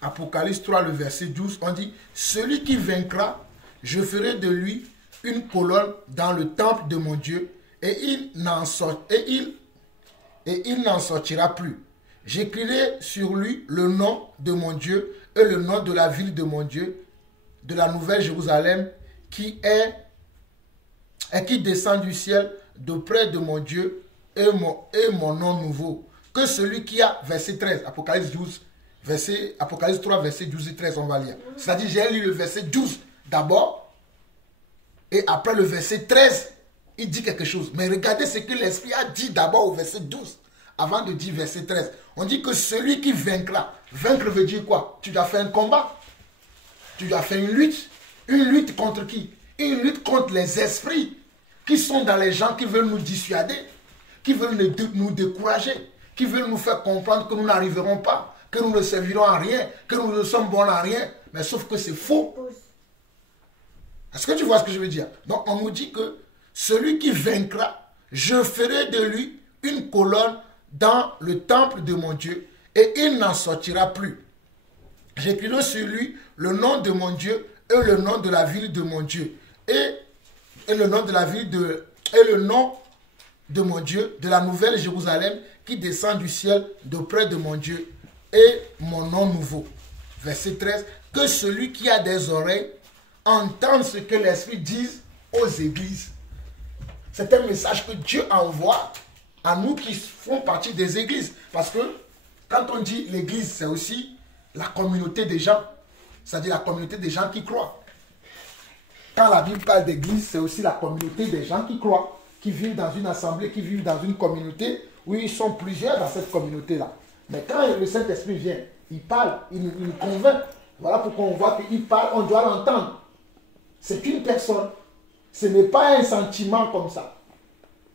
Apocalypse 3, le verset 12, on dit, celui qui vaincra, je ferai de lui une colonne dans le temple de mon Dieu, et il n'en sortira plus. J'écrirai sur lui le nom de mon Dieu et le nom de la ville de mon Dieu, de la nouvelle Jérusalem, qui descend du ciel d'auprès de mon Dieu et mon nom nouveau. Que celui qui a, verset 13, Apocalypse 12, Apocalypse 3, verset 12 et 13, on va lire. C'est-à-dire, j'ai lu le verset 12 d'abord, et après le verset 13, il dit quelque chose. Mais regardez ce que l'Esprit a dit d'abord au verset 12, avant de dire verset 13. On dit que celui qui vaincra, vaincre veut dire quoi? Tu as fait un combat, tu as fait une lutte contre qui? Une lutte contre les esprits qui sont dans les gens qui veulent nous dissuader, qui veulent nous décourager, qui veulent nous faire comprendre que nous n'arriverons pas, que nous ne servirons à rien, que nous ne sommes bons à rien, mais sauf que c'est faux. Est-ce que tu vois ce que je veux dire? Donc on nous dit que celui qui vaincra, je ferai de lui une colonne dans le temple de mon Dieu et il n'en sortira plus. J'écrirai sur lui le nom de mon Dieu et le nom de la ville de mon Dieu et le nom de la ville et le nom de mon Dieu, de la nouvelle Jérusalem qui descend du ciel d'auprès de mon Dieu et mon nom nouveau. Verset 13. Que celui qui a des oreilles entende ce que l'Esprit dit aux églises. C'est un message que Dieu envoie à nous qui font partie des églises. Parce que quand on dit l'église, c'est aussi la communauté des gens. C'est-à-dire la communauté des gens qui croient. Quand la Bible parle d'église, c'est aussi la communauté des gens qui croient, qui vivent dans une assemblée, qui vivent dans une communauté où ils sont plusieurs dans cette communauté-là. Mais quand le Saint-Esprit vient, il parle, il nous convainc. Voilà pourquoi on voit qu'il parle, on doit l'entendre. C'est une personne. Ce n'est pas un sentiment comme ça.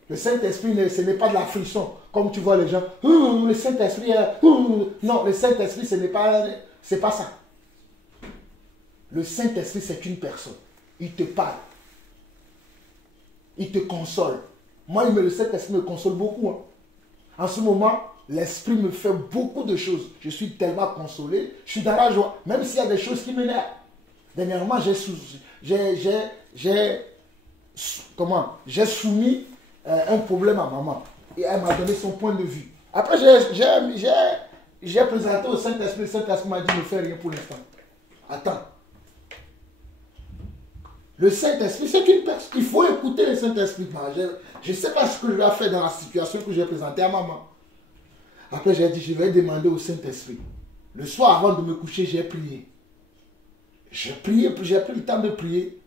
Le Saint-Esprit, ce n'est pas de la frisson. Comme tu vois les gens, le Saint-Esprit, non, le Saint-Esprit, c'est pas ça. Le Saint-Esprit, c'est une personne. Il te parle. Il te console. Moi, le Saint-Esprit me console beaucoup. Hein. En ce moment, l'Esprit me fait beaucoup de choses. Je suis tellement consolé. Je suis dans la joie. Même s'il y a des choses qui m'énervent. Dernièrement, j'ai soumis un problème à maman. Et elle m'a donné son point de vue. Après, j'ai présenté au Saint-Esprit. Le Saint-Esprit m'a dit ne fais rien pour l'instant. Attends. Le Saint-Esprit, c'est une personne. Il faut écouter le Saint-Esprit. Je ne sais pas ce que je vais faire dans la situation que j'ai présentée à maman. Après, j'ai dit, je vais demander au Saint-Esprit. Le soir, avant de me coucher, j'ai prié. J'ai pris le temps de prier.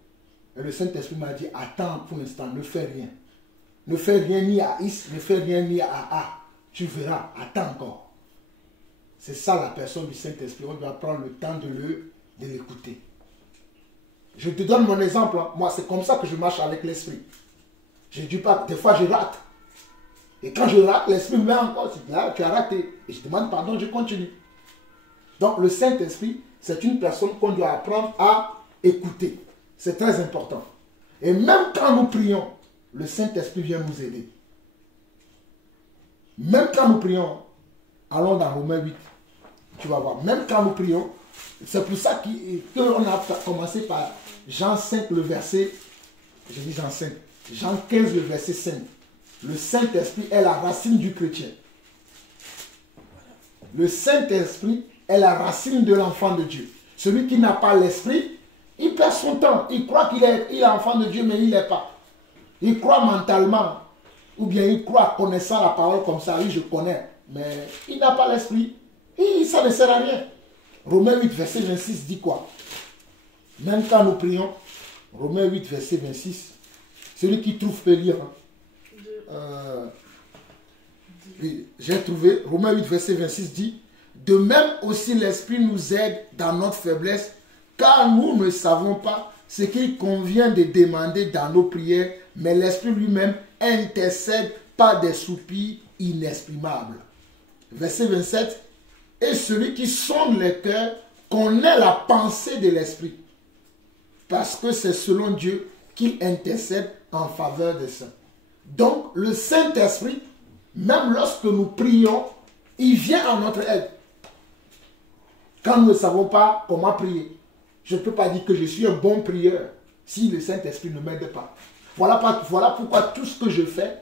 Et le Saint-Esprit m'a dit, attends pour l'instant, ne fais rien. Ne fais rien ni à Is, ne fais rien ni à A. Tu verras, attends encore. C'est ça la personne du Saint-Esprit. On doit prendre le temps de l'écouter. Je te donne mon exemple. Hein. Moi, c'est comme ça que je marche avec l'Esprit. Je ne dis pas, des fois je rate. Et quand je rate, l'Esprit me met encore. Là, tu as raté. Et je demande pardon, je continue. Donc, le Saint-Esprit, c'est une personne qu'on doit apprendre à écouter. C'est très important. Et même quand nous prions, le Saint-Esprit vient nous aider. Même quand nous prions, allons dans Romains 8. Tu vas voir. Même quand nous prions, c'est pour ça qu'on a commencé par Jean 5, le verset, je dis Jean 5, Jean 15, le verset 5. Le Saint-Esprit est la racine du chrétien. Le Saint-Esprit est la racine de l'enfant de Dieu. Celui qui n'a pas l'Esprit, il perd son temps. Il croit qu'il est enfant de Dieu, mais il n'est pas. Il croit mentalement, ou bien il croit connaissant la parole comme ça, oui, je connais, mais il n'a pas l'Esprit. Ça ne sert à rien. Romains 8, verset 26 dit quoi? Même quand nous prions, Romains 8, verset 26, celui qui trouve peut lire. J'ai trouvé, Romains 8, verset 26 dit, de même aussi l'Esprit nous aide dans notre faiblesse, car nous ne savons pas ce qu'il convient de demander dans nos prières, mais l'Esprit lui-même intercède par des soupirs inexprimable. Verset 27. Et celui qui sonde les cœurs connaît la pensée de l'Esprit, parce que c'est selon Dieu qu'il intercède en faveur des saints. Donc, le Saint-Esprit, même lorsque nous prions, il vient à notre aide. Quand nous ne savons pas comment prier, je ne peux pas dire que je suis un bon prieur si le Saint-Esprit ne m'aide pas. Voilà pourquoi tout ce que je fais,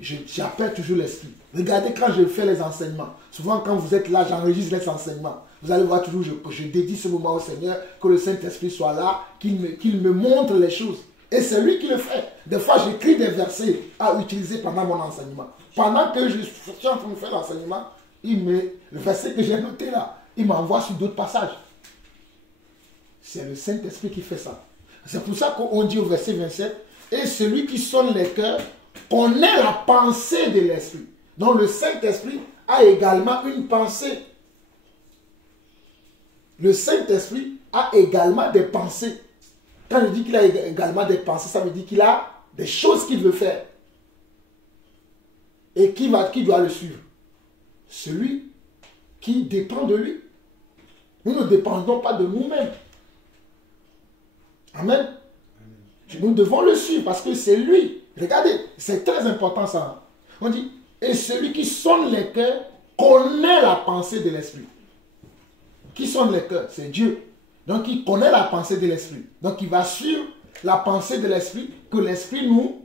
j'appelle toujours l'Esprit. Regardez quand je fais les enseignements. Souvent quand vous êtes là, j'enregistre les enseignements. Vous allez voir toujours que je dédie ce moment au Seigneur, que le Saint-Esprit soit là, qu'il me montre les choses. Et c'est lui qui le fait. Des fois, j'écris des versets à utiliser pendant mon enseignement. Pendant que je suis en train de faire l'enseignement, le verset que j'ai noté là, il m'envoie sur d'autres passages. C'est le Saint-Esprit qui fait ça. C'est pour ça qu'on dit au verset 27, et celui qui sonne les cœurs connaît la pensée de l'Esprit. Donc le Saint-Esprit a également une pensée. Le Saint-Esprit a également des pensées. Quand je dis qu'il a également des pensées, ça veut dire qu'il a des choses qu'il veut faire. Et qui doit le suivre? Celui qui dépend de lui. Nous ne dépendons pas de nous-mêmes. Amen. Nous devons le suivre parce que c'est lui. Regardez, c'est très important ça. On dit, et celui qui sonne les cœurs connaît la pensée de l'Esprit. Qui sonne les cœurs? C'est Dieu. Donc il connaît la pensée de l'Esprit. Donc il va suivre la pensée de l'Esprit que l'Esprit nous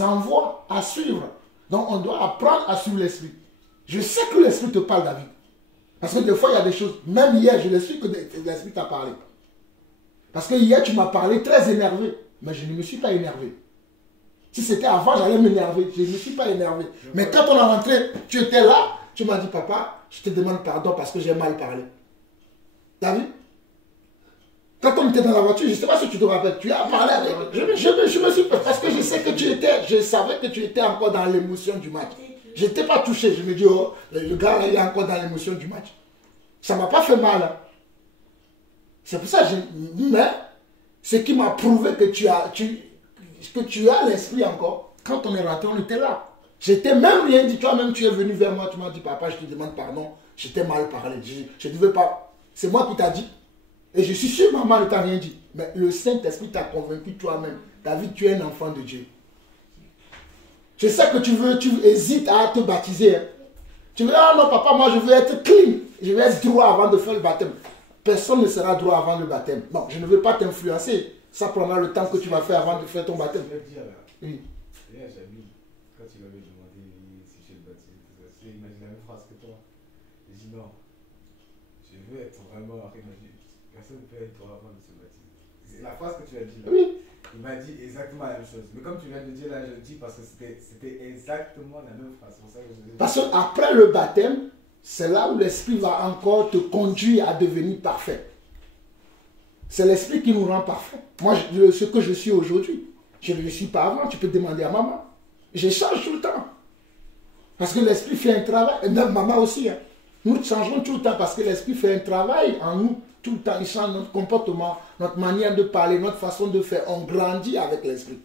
envoie à suivre. Donc on doit apprendre à suivre l'Esprit. Je sais que l'Esprit te parle, David. Parce que des fois il y a des choses, même hier je l'ai su que l'Esprit t'a parlé. Parce que hier tu m'as parlé très énervé. Mais je ne me suis pas énervé. Si c'était avant, j'allais m'énerver. Je ne me suis pas énervé. Mais quand on est rentré, tu étais là, tu m'as dit, papa, je te demande pardon parce que j'ai mal parlé. T'as vu? Quand on était dans la voiture, je ne sais pas si tu te rappelles, tu as parlé avec... Je me suis... Parce que je sais que je savais que tu étais encore dans l'émotion du match. Je n'étais pas touché. Je me dis, oh, le gars là, il est encore dans l'émotion du match. Ça ne m'a pas fait mal. Hein. C'est pour ça que mais ce qui m'a prouvé que tu as l'esprit encore, quand on est rentré, on était là. Je t'ai même rien dit. Toi-même, tu es venu vers moi, tu m'as dit, papa, je te demande pardon. Je t'ai mal parlé. Je ne devais pas... C'est moi qui t'a dit. Et je suis sûr, maman ne t'a rien dit. Mais le Saint-Esprit t'a convaincu toi-même. David, tu es un enfant de Dieu. Je sais que tu hésites à te baptiser. Hein. Tu veux, ah non, papa, moi je veux être clean. Je veux être droit avant de faire le baptême. Personne ne sera droit avant le baptême. Non, je ne veux pas t'influencer. Ça prendra le temps que tu vas faire avant de faire ton baptême. Oui. Quand tu m'avais demandé si je le baptise, il m'a dit la même phrase que toi. J'ai dit non. Je veux être vraiment arrêté. Personne ne peut être droit avant de se baptiser. C'est la phrase que tu as dit là. Oui. Il m'a dit exactement la même chose. Mais comme tu viens de dire là, je le dis parce que c'était exactement la même phrase. Pour ça que je... Parce qu'après le baptême, c'est là où l'Esprit va encore te conduire à devenir parfait. C'est l'Esprit qui nous rend parfait. Moi, ce que je suis aujourd'hui, je ne le suis pas avant. Tu peux demander à maman. Je change tout le temps. Parce que l'Esprit fait un travail. Et même maman aussi. Hein. Nous changeons tout le temps parce que l'Esprit fait un travail en nous. Tout le temps, il change notre comportement, notre manière de parler, notre façon de faire. On grandit avec l'Esprit.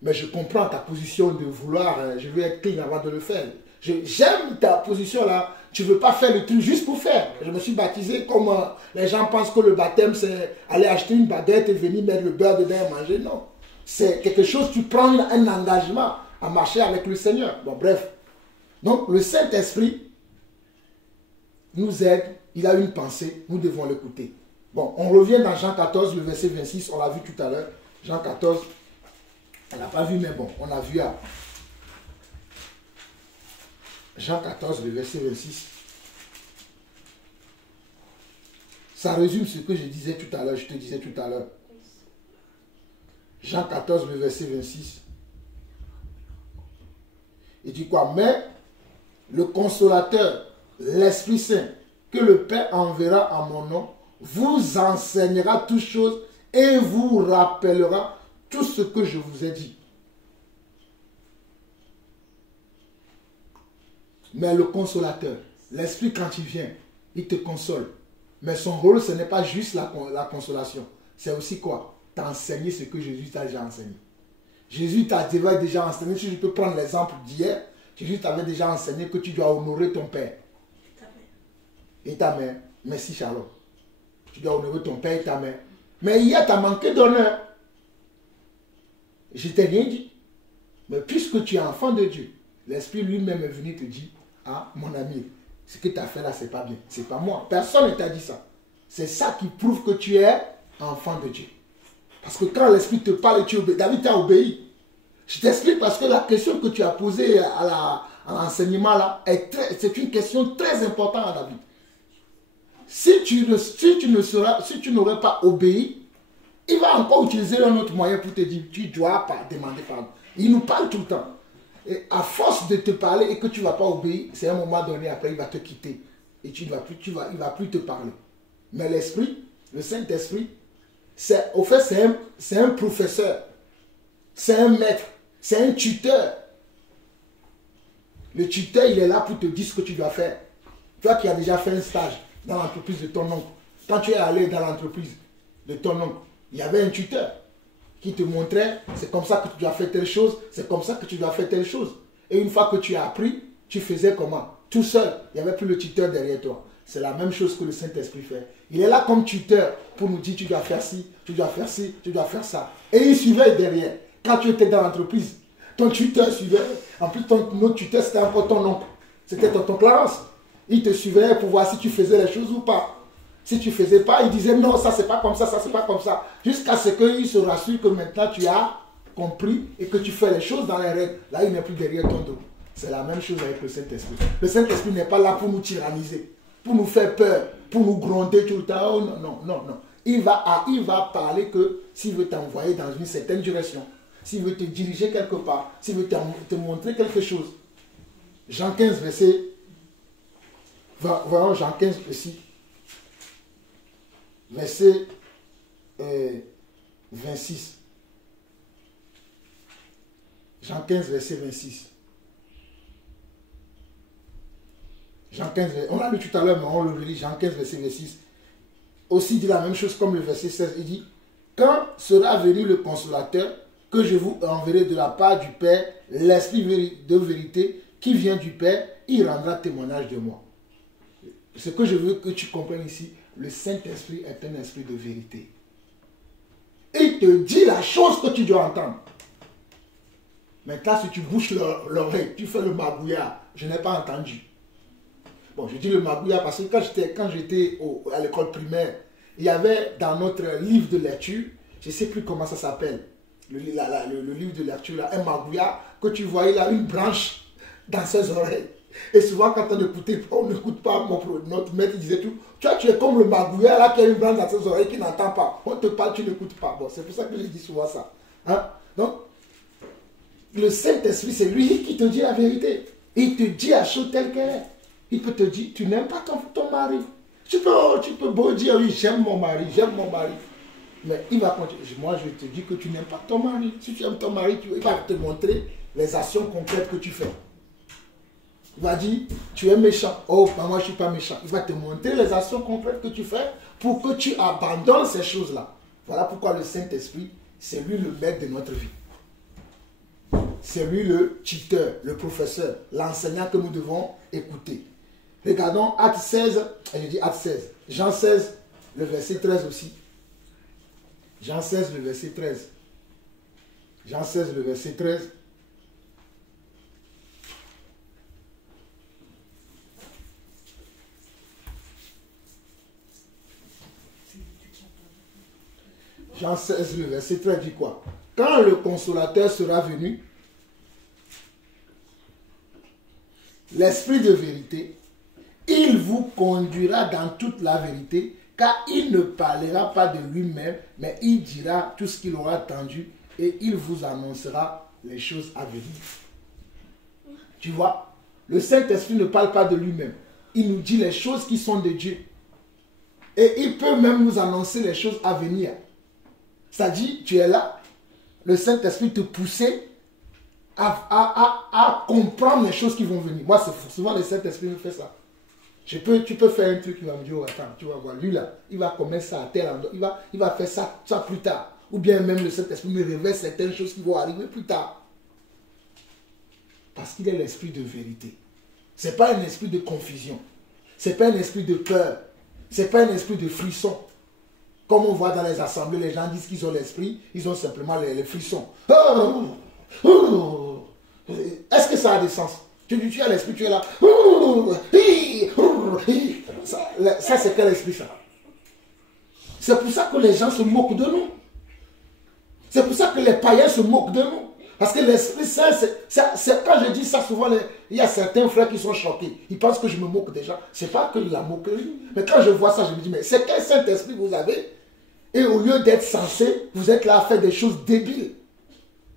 Mais je comprends ta position de vouloir, je veux être clean avant de le faire. J'aime ta position là. Tu ne veux pas faire le truc juste pour faire. Je me suis baptisé comme les gens pensent que le baptême c'est aller acheter une baguette et venir mettre le beurre dedans et manger. Non. C'est quelque chose, tu prends un engagement à marcher avec le Seigneur. Bon, bref. Donc, le Saint-Esprit nous aide. Il a une pensée. Nous devons l'écouter. Bon, on revient dans Jean 14, le verset 26. On l'a vu tout à l'heure. Jean 14. On n'a pas vu, mais bon, on a vu à Jean 14, le verset 26. Ça résume ce que je disais tout à l'heure. Je te disais tout à l'heure. Jean 14, le verset 26. Il dit quoi? Mais le consolateur, l'Esprit Saint, que le Père enverra en mon nom, vous enseignera toutes choses et vous rappellera tout ce que je vous ai dit. Mais le consolateur, l'Esprit quand il vient, il te console. Mais son rôle, ce n'est pas juste la consolation. C'est aussi quoi? T'enseigner ce que Jésus t'a déjà enseigné. Jésus t'avait déjà enseigné, si je peux prendre l'exemple d'hier, Jésus t'avait déjà enseigné que tu dois honorer ton père et ta mère. Merci Charlotte. Tu dois honorer ton père et ta mère. Mais hier, tu as manqué d'honneur. Je t'ai rien dit. Mais puisque tu es enfant de Dieu, l'Esprit lui-même est venu te dire, ah mon ami, ce que tu as fait là, c'est pas bien. C'est pas moi. Personne ne t'a dit ça. C'est ça qui prouve que tu es enfant de Dieu. Parce que quand l'Esprit te parle et tu obéis, David t'a obéi. Je t'explique parce que la question que tu as posée à l'enseignement là, c'est une question très importante à David. Si tu n'aurais pas obéi, il va encore utiliser un autre moyen pour te dire, tu ne dois pas demander pardon. Il nous parle tout le temps. Et à force de te parler et que tu ne vas pas obéir, c'est à un moment donné, après, il va te quitter. Et il ne va plus te parler. Mais l'Esprit, le Saint-Esprit, au fait, c'est un professeur. C'est un maître. C'est un tuteur. Le tuteur, il est là pour te dire ce que tu dois faire. Toi qui as déjà fait un stage dans l'entreprise de ton oncle. Quand tu es allé dans l'entreprise de ton oncle, il y avait un tuteur qui te montrait, c'est comme ça que tu dois faire telle chose, c'est comme ça que tu dois faire telle chose. Et une fois que tu as appris, tu faisais comment? Tout seul. Il n'y avait plus le tuteur derrière toi. C'est la même chose que le Saint-Esprit fait. Il est là comme tuteur pour nous dire, tu dois faire ci, tu dois faire ci, tu dois faire ça. Et il suivait derrière. Quand tu étais dans l'entreprise, ton tuteur suivait. En plus, ton autre tuteur, c'était encore ton oncle. C'était ton Clarence. Il te suivait pour voir si tu faisais les choses ou pas. Si tu ne faisais pas, il disait non, ça c'est pas comme ça c'est pas comme ça. Jusqu'à ce qu'il se rassure que maintenant tu as compris et que tu fais les choses dans les règles. Là, il n'est plus derrière ton dos. C'est la même chose avec le Saint-Esprit. Le Saint-Esprit n'est pas là pour nous tyranniser, pour nous faire peur, pour nous gronder tout le temps. Oh, non. Il va parler que s'il veut t'envoyer dans une certaine direction, s'il veut te diriger quelque part, s'il veut te montrer quelque chose. Jean 15, verset... Voyons Jean 15 ici. Verset 26. Jean 15, verset 26. Jean 15, on l'a lu tout à l'heure, mais on le relit. Jean 15, verset 26. Aussi dit la même chose comme le verset 16. Il dit, quand sera venu le consolateur que je vous enverrai de la part du Père, l'Esprit de vérité qui vient du Père, il rendra témoignage de moi. Ce que je veux que tu comprennes ici, le Saint-Esprit est un esprit de vérité. Il te dit la chose que tu dois entendre. Maintenant, si tu bouches l'oreille, tu fais le magouillard. Je n'ai pas entendu. Bon, je dis le magouillard parce que quand j'étais à l'école primaire, il y avait dans notre livre de lecture, je ne sais plus comment ça s'appelle, le livre de lecture, là, un magouillard que tu voyais là, une branche dans ses oreilles. Et souvent, quand on n'écoute pas, notre maître disait tout. Tu es comme le magouillard là qui a une branche dans ses oreilles qui n'entend pas. On te parle, tu n'écoutes pas. Bon, c'est pour ça que je dis souvent ça. Hein? Donc, le Saint-Esprit, c'est lui qui te dit la vérité. Il te dit la chose telle qu'elle est. Il peut te dire, tu n'aimes pas ton mari. Tu peux beau dire, oui, j'aime mon mari. Mais il va continuer. Moi, je te dis que tu n'aimes pas ton mari. Si tu aimes ton mari, il va te montrer les actions concrètes que tu fais. Il va dire, tu es méchant. Oh, ben moi je ne suis pas méchant. Il va te montrer les actions concrètes que tu fais pour que tu abandonnes ces choses-là. Voilà pourquoi le Saint-Esprit, c'est lui le maître de notre vie. C'est lui le tuteur, le professeur, l'enseignant que nous devons écouter. Regardons Acte 16, je dis Acte 16, Jean 16, le verset 13 aussi. Jean 16, le verset 13. Jean 16, le verset 13. Jean 16, le verset 13 dit quoi? Quand le consolateur sera venu, l'Esprit de vérité, il vous conduira dans toute la vérité, car il ne parlera pas de lui-même, mais il dira tout ce qu'il aura entendu et il vous annoncera les choses à venir. Tu vois, le Saint-Esprit ne parle pas de lui-même. Il nous dit les choses qui sont de Dieu. Et il peut même nous annoncer les choses à venir. C'est-à-dire, tu es là, le Saint-Esprit te pousser à comprendre les choses qui vont venir. Moi, c'est souvent le Saint-Esprit me fait ça. Tu peux faire un truc, il va me dire, oh, attends, tu vas voir, lui là, il va commencer ça à tel endroit, il va faire ça plus tard. ou bien même le Saint-Esprit me révèle certaines choses qui vont arriver plus tard. Parce qu'il est l'esprit de vérité. Ce n'est pas un esprit de confusion. Ce n'est pas un esprit de peur. Ce n'est pas un esprit de frisson. Comme on voit dans les assemblées, les gens disent qu'ils ont l'esprit, ils ont simplement les frissons. Est-ce que ça a des sens? Tu as l'esprit, tu es là. Ça c'est quel esprit ça? C'est pour ça que les gens se moquent de nous. C'est pour ça que les païens se moquent de nous. Parce que l'Esprit Saint, quand je dis ça souvent, il y a certains frères qui sont choqués. Ils pensent que je me moque des gens. Ce n'est pas que la moquerie. Mais quand je vois ça, je me dis, mais c'est quel Saint-Esprit vous avez? Et au lieu d'être sensé, vous êtes là à faire des choses débiles.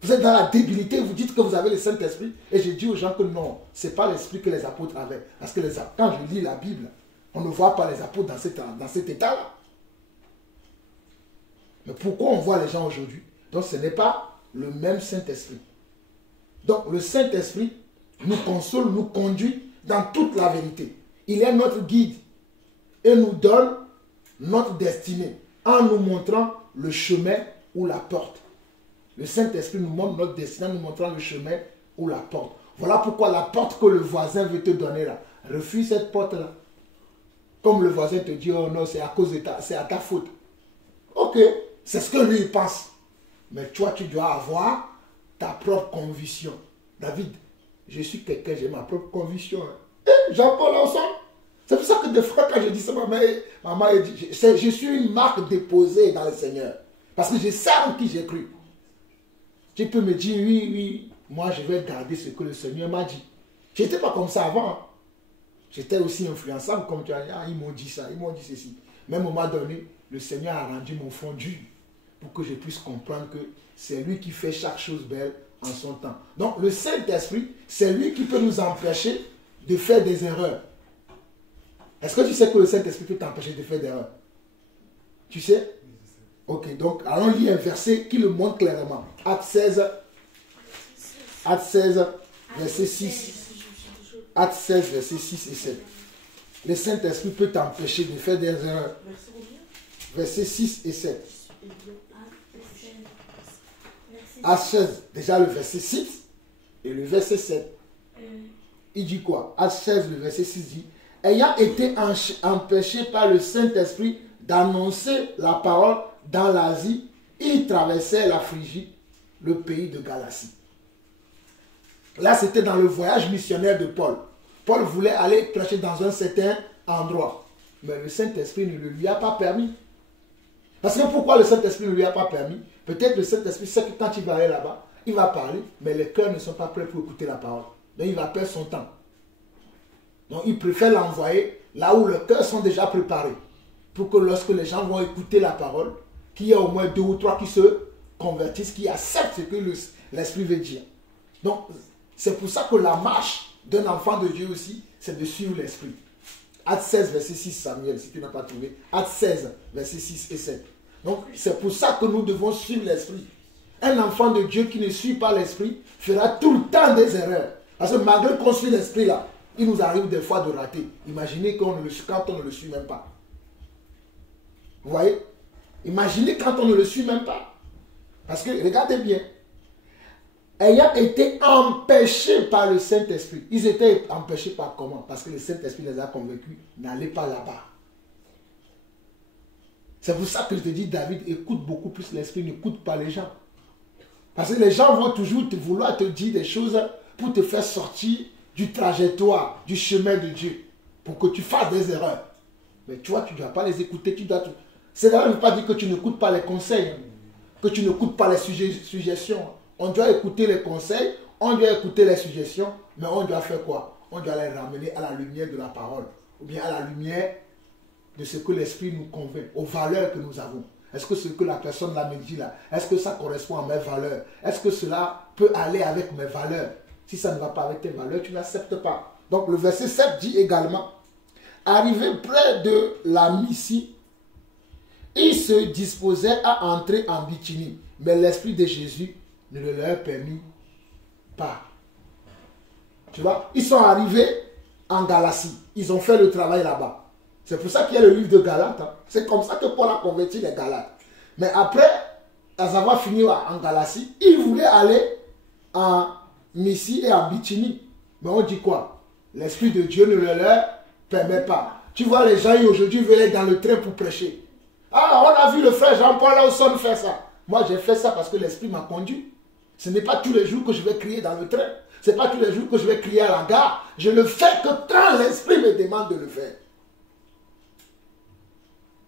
Vous êtes dans la débilité, vous dites que vous avez le Saint-Esprit. Et je dis aux gens que non, ce n'est pas l'esprit que les apôtres avaient. Parce que quand je lis la Bible, on ne voit pas les apôtres dans cet état-là. Mais pourquoi on voit les gens aujourd'hui? Donc ce n'est pas le même Saint-Esprit. Donc le Saint-Esprit nous console, nous conduit dans toute la vérité. Il est notre guide et nous donne notre destinée en nous montrant le chemin ou la porte. Le Saint-Esprit nous montre notre destinée en nous montrant le chemin ou la porte. Voilà pourquoi la porte que le voisin veut te donner là, refuse cette porte-là. Comme le voisin te dit, oh non, c'est à cause de c'est à ta faute. Ok, c'est ce que lui il pense. Mais toi, tu dois avoir ta propre conviction. David, je suis quelqu'un, j'ai ma propre conviction. Jean-Paul ensemble. C'est pour ça que des fois, quand je dis ça, maman dit, je suis une marque déposée dans le Seigneur. Parce que je sais en qui j'ai cru. Tu peux me dire, oui, moi je vais garder ce que le Seigneur m'a dit. Je n'étais pas comme ça avant. Hein. J'étais aussi influençable, comme tu as dit, ils m'ont dit ça, ils m'ont dit ceci. Mais à un moment donné, le Seigneur a rendu mon fond dur pour que je puisse comprendre que c'est lui qui fait chaque chose belle en son temps. Donc le Saint-Esprit, c'est lui qui peut nous empêcher de faire des erreurs. Est-ce que tu sais que le Saint-Esprit peut t'empêcher de faire des erreurs? Tu sais? Ok, donc allons lire un verset qui le montre clairement. Acte 16, verset 6. Acte 16, verset 6 et 7. Le Saint-Esprit peut t'empêcher de faire des erreurs. Verset 6 et 7. Acte 16, déjà le verset 6 et le verset 7. Il dit quoi? Acte 16, le verset 6 dit: ayant été empêché par le Saint-Esprit d'annoncer la parole dans l'Asie, il traversait la Phrygie, le pays de Galatie. Là, c'était dans le voyage missionnaire de Paul. Paul voulait aller prêcher dans un certain endroit. Mais le Saint-Esprit ne le lui a pas permis. Parce que pourquoi le Saint-Esprit ne lui a pas permis? Peut-être le Saint-Esprit sait que quand il va aller là-bas, il va parler, mais les cœurs ne sont pas prêts pour écouter la parole. Donc il va perdre son temps. Donc il préfère l'envoyer là où leurs cœurs sont déjà préparés. Pour que lorsque les gens vont écouter la parole, qu'il y ait au moins 2 ou 3 qui se convertissent, qui acceptent ce que l'Esprit veut dire. Donc c'est pour ça que la marche d'un enfant de Dieu aussi, c'est de suivre l'Esprit. Acte 16, verset 6, Samuel, si tu n'as pas trouvé. Acte 16, verset 6 et 7. Donc, c'est pour ça que nous devons suivre l'Esprit. Un enfant de Dieu qui ne suit pas l'Esprit fera tout le temps des erreurs. Parce que malgré qu'on suit l'Esprit là, il nous arrive des fois de rater. Imaginez quand on ne le suit même pas. Vous voyez? Imaginez quand on ne le suit même pas. Parce que, regardez bien. Ayant été empêchés par le Saint-Esprit. Ils étaient empêchés par comment? Parce que le Saint-Esprit les a convaincus. N'allez pas là-bas. C'est pour ça que je te dis, David, écoute beaucoup plus l'Esprit, n'écoute pas les gens. Parce que les gens vont toujours vouloir te dire des choses pour te faire sortir du trajectoire, du chemin de Dieu. Pour que tu fasses des erreurs. Mais toi, tu ne dois pas les écouter. C'est là, ne veut pas dire que tu n'écoutes pas les conseils. Que tu n'écoutes pas les suggestions. On doit écouter les conseils, on doit écouter les suggestions, mais on doit faire quoi? On doit les ramener à la lumière de la parole, ou bien à la lumière de ce que l'Esprit nous convainc, aux valeurs que nous avons. Est-ce que ce que la personne là me dit là, est-ce que ça correspond à mes valeurs? Est-ce que cela peut aller avec mes valeurs? Si ça ne va pas avec tes valeurs, tu n'acceptes pas. Donc le verset 7 dit également, arrivé près de la Mysie, il se disposait à entrer en Bithynie, mais l'Esprit de Jésus ne le leur permis pas. Tu vois, ils sont arrivés en Galatie. Ils ont fait le travail là-bas. C'est pour ça qu'il y a le livre de Galates. Hein. C'est comme ça que Paul a converti les Galates. Mais après, à savoir finir en Galatie, ils voulaient aller en Myssie et en Bithynie. Mais on dit quoi? L'Esprit de Dieu ne le leur permet pas. Tu vois, les gens aujourd'hui veulent être dans le train pour prêcher. Ah, on a vu le frère Jean-Paul Lawson faire ça. Moi, j'ai fait ça parce que l'Esprit m'a conduit. Ce n'est pas tous les jours que je vais crier dans le train. Ce n'est pas tous les jours que je vais crier à la gare. Je le fais que quand l'Esprit me demande de le faire.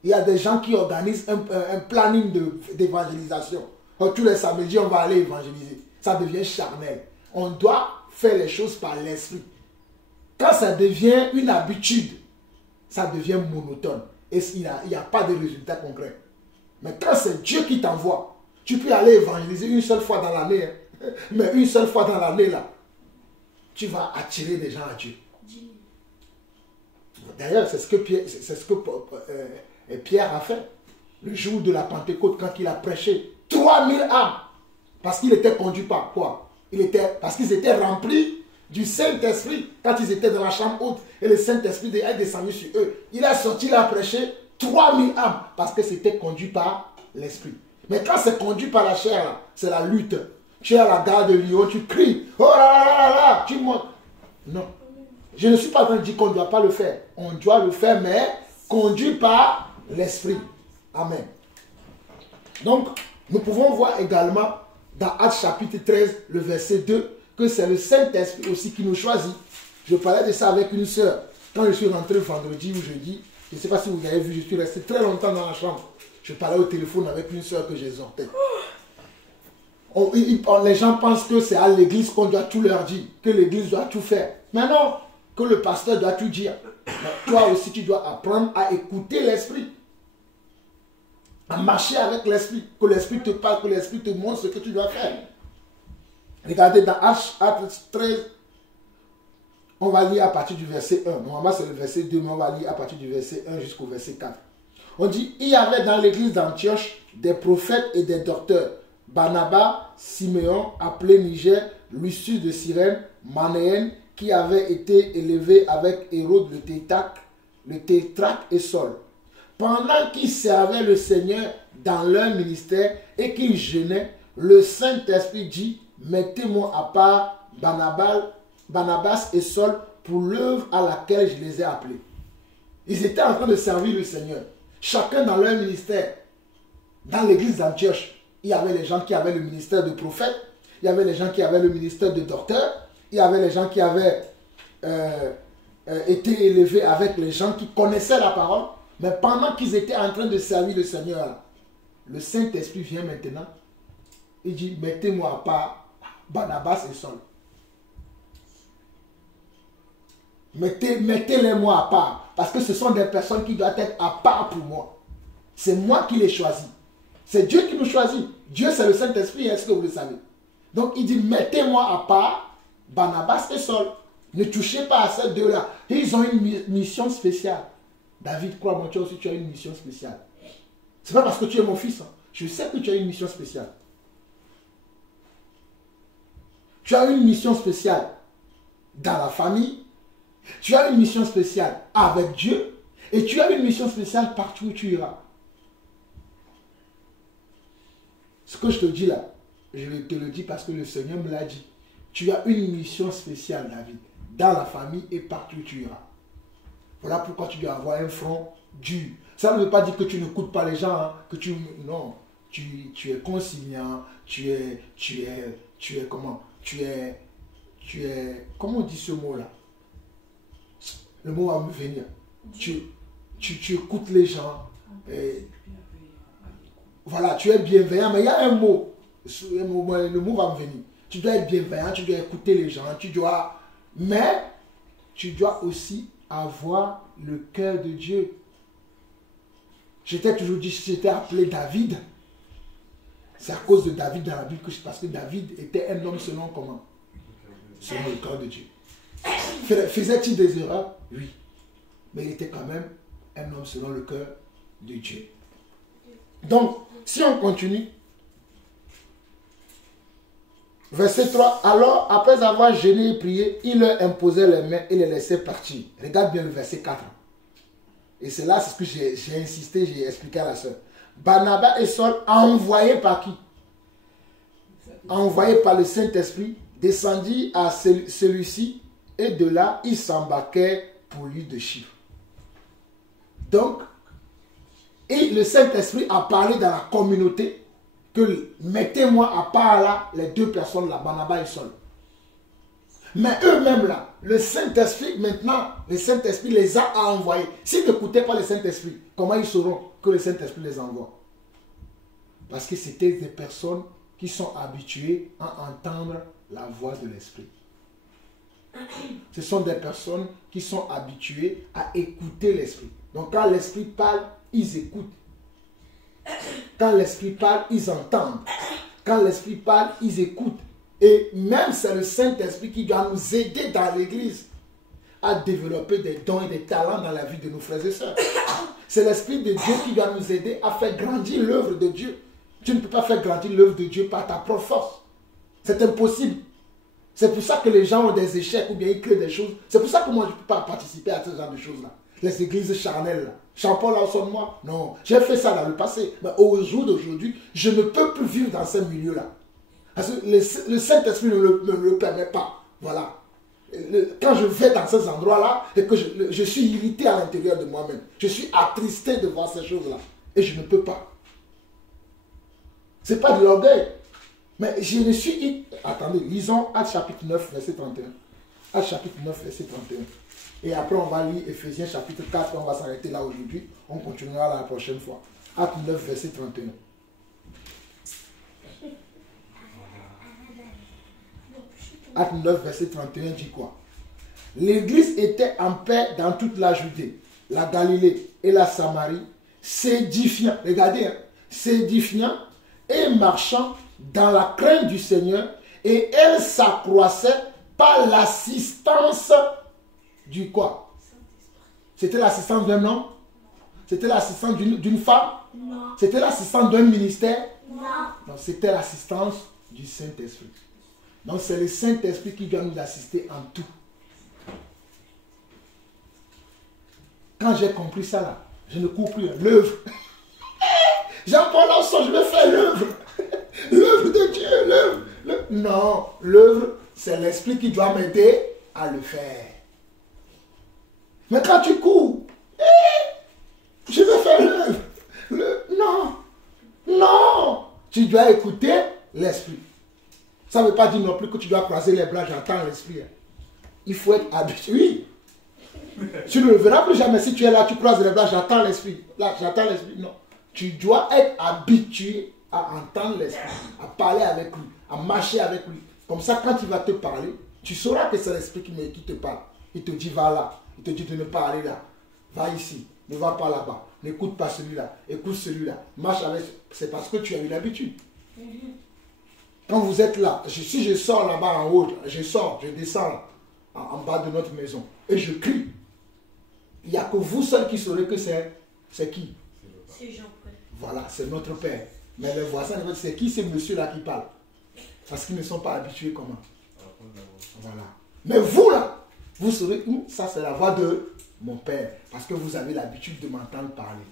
Il y a des gens qui organisent un planning d'évangélisation. Tous les samedis, on va aller évangéliser. Ça devient charnel. On doit faire les choses par l'Esprit. Quand ça devient une habitude, ça devient monotone. Et il n'y a pas de résultat concret. Mais quand c'est Dieu qui t'envoie, tu peux aller évangéliser une seule fois dans l'année. Hein. Mais une seule fois dans l'année, là, tu vas attirer des gens à Dieu. D'ailleurs, c'est ce que Pierre a fait. Le jour de la Pentecôte, quand il a prêché 3000 âmes. Parce qu'il était conduit par quoi? Parce qu'ils étaient remplis du Saint-Esprit. Quand ils étaient dans la chambre haute et le Saint-Esprit est descendu sur eux. Il a sorti, il a prêché 3000 âmes. Parce que c'était conduit par l'Esprit. Mais quand c'est conduit par la chair, c'est la lutte. Tu es à la gare de Lyon, tu cries. Oh là là là là, tu montes. Non. Je ne suis pas en train de dire qu'on ne doit pas le faire. On doit le faire, mais conduit par l'Esprit. Amen. Donc, nous pouvons voir également dans Actes chapitre 13, le verset 2, que c'est le Saint-Esprit aussi qui nous choisit. Je parlais de ça avec une sœur. Quand je suis rentré vendredi ou jeudi, je ne sais pas si vous avez vu, je suis resté très longtemps dans la chambre. Je parlais au téléphone avec une sœur que j'exhortais. Les gens pensent que c'est à l'église qu'on doit tout leur dire, que l'église doit tout faire. Mais non, que le pasteur doit tout dire. Mais toi aussi, tu dois apprendre à écouter l'Esprit. À marcher avec l'Esprit. Que l'Esprit te parle, que l'Esprit te montre ce que tu dois faire. Regardez dans Actes 13, on va lire à partir du verset 1. Normalement, c'est le verset 2, mais on va lire à partir du verset 1 jusqu'au verset 4. On dit, il y avait dans l'église d'Antioche des prophètes et des docteurs. Barnabas, Siméon, appelé Niger, Lucius de Cyrène, Manéen, qui avait été élevé avec Hérode le tétrarque et Saul. Pendant qu'ils servaient le Seigneur dans leur ministère et qu'ils jeûnaient, le Saint-Esprit dit, mettez-moi à part Barnabas et Saul pour l'œuvre à laquelle je les ai appelés. Ils étaient en train de servir le Seigneur. Chacun dans leur ministère. Dans l'église d'Antioche, il y avait les gens qui avaient le ministère de prophète, il y avait les gens qui avaient le ministère de docteur, il y avait les gens qui avaient été élevés avec les gens qui connaissaient la parole. Mais pendant qu'ils étaient en train de servir le Seigneur, le Saint-Esprit vient maintenant. Il dit, mettez-moi à part Barnabas et Saul. Mettez-les-moi à part. Parce que ce sont des personnes qui doivent être à part pour moi. C'est moi qui les choisis. C'est Dieu qui nous choisit. Dieu, c'est le Saint-Esprit, est-ce que vous le savez? Donc, il dit, mettez-moi à part Barnabas et Saul. Ne touchez pas à ces deux-là. Ils ont une mission spéciale. David, crois-moi, toi aussi, tu as une mission spéciale. Ce n'est pas parce que tu es mon fils. Hein. Je sais que tu as une mission spéciale. Tu as une mission spéciale dans la famille. Tu as une mission spéciale avec Dieu. Et tu as une mission spéciale partout où tu iras. Ce que je te dis là, je te le dis parce que le Seigneur me l'a dit. Tu as une mission spéciale, David, dans la famille et partout où tu iras. Voilà pourquoi tu dois avoir un front dur. Ça ne veut pas dire que tu n'écoutes pas les gens, hein, que tu... Non, tu es conciliant, tu es comment? Comment on dit ce mot-là? Le mot va me venir. Tu écoutes les gens. Voilà, tu es bienveillant, mais il y a un mot. Le mot va me venir. Tu dois être bienveillant, tu dois écouter les gens, mais tu dois aussi avoir le cœur de Dieu. J'étais toujours dit, j'étais appelé David. C'est à cause de David dans la Bible, parce que David était un homme selon comment? Selon le cœur de Dieu. Faisait-il des erreurs? Oui. Mais il était quand même un homme selon le cœur de Dieu. Donc, si on continue, verset 3, alors, après avoir jeûné et prié, il leur imposait les mains et les laissait partir. Regarde bien le verset 4. Et c'est là, c'est ce que j'ai insisté, j'ai expliqué à la soeur. Barnabas et Saul, envoyés par qui? Envoyés par le Saint-Esprit, descendit à celui-ci et de là, il s'embarquait pour l'île de Chypre. Donc, et le Saint-Esprit a parlé dans la communauté que mettez-moi à part là les deux personnes là, Barnabas et Saul. Mais eux-mêmes là, le Saint-Esprit maintenant, le Saint-Esprit les a envoyés. S'ils n'écoutaient pas le Saint-Esprit, comment ils sauront que le Saint-Esprit les envoie? Parce que c'était des personnes qui sont habituées à entendre la voix de l'Esprit. Ce sont des personnes qui sont habituées à écouter l'Esprit. Donc quand l'Esprit parle, ils écoutent. Quand l'Esprit parle, ils entendent. Quand l'Esprit parle, ils écoutent. Et même c'est le Saint-Esprit qui doit nous aider dans l'Église à développer des dons et des talents dans la vie de nos frères et sœurs. C'est l'Esprit de Dieu qui doit nous aider à faire grandir l'œuvre de Dieu. Tu ne peux pas faire grandir l'œuvre de Dieu par ta propre force. C'est impossible. C'est pour ça que les gens ont des échecs ou bien ils créent des choses. C'est pour ça que moi je ne peux pas participer à ce genre de choses-là. Les églises charnelles là. Jean-Paul là au moi. Non, j'ai fait ça dans le passé. Mais au jour d'aujourd'hui, je ne peux plus vivre dans ce milieu-là. Parce que le Saint-Esprit ne le permet pas. Voilà. Quand je vais dans ces endroits-là et que je suis irrité à l'intérieur de moi-même, je suis attristé de voir ces choses-là. Et je ne peux pas. Ce n'est pas de l'orgueil. Mais je ne suis... Attendez, lisons Actes chapitre 9, verset 31. Actes chapitre 9, verset 31. Et après, on va lire Ephésiens chapitre 4. On va s'arrêter là aujourd'hui. On continuera la prochaine fois. Actes 9, verset 31. Acte 9, verset 31 dit quoi? L'église était en paix dans toute la Judée, la Galilée et la Samarie, s'édifiant, regardez, hein, s'édifiant et marchant dans la crainte du Seigneur, et elle s'accroissait par l'assistance du quoi? C'était l'assistance d'un homme? C'était l'assistance d'une femme? Non. C'était l'assistance d'un ministère? Non. Non, c'était l'assistance du Saint-Esprit. Donc c'est le Saint-Esprit qui doit nous assister en tout. Quand j'ai compris ça là, je ne cours plus. L'œuvre. Jean-Paul Lançon, je vais faire l'œuvre. L'œuvre de Dieu, l'œuvre. Non, l'œuvre, c'est l'Esprit qui doit m'aider à le faire. Mais quand tu cours, je vais faire l'œuvre. Non, non. Tu dois écouter l'Esprit. Ça ne veut pas dire non plus que tu dois croiser les bras, j'entends l'Esprit. Il faut être habitué. Tu ne le verras plus jamais. Si tu es là, tu croises les bras, j'entends l'Esprit. Là, j'entends l'Esprit. Non. Tu dois être habitué à entendre l'Esprit, à parler avec lui, à marcher avec lui. Comme ça, quand il va te parler, tu sauras que c'est l'Esprit qui te parle. Il te dit, va là. Il te dit de ne pas aller là. Va ici. Ne va pas là-bas. N'écoute pas celui-là. Écoute celui-là. Marche avec. C'est parce que tu as eu l'habitude. Quand vous êtes là, si je sors là-bas en haut, je sors, je descends en bas de notre maison et je crie. Il n'y a que vous seul qui saurez que c'est qui? C'est Jean-Paul. Voilà, c'est notre Père. Mais les voisins, c'est qui ce monsieur-là qui parle? Parce qu'ils ne sont pas habitués comment? Voilà. Mais vous là, vous saurez où? Ça c'est la voix de mon Père. Parce que vous avez l'habitude de m'entendre parler.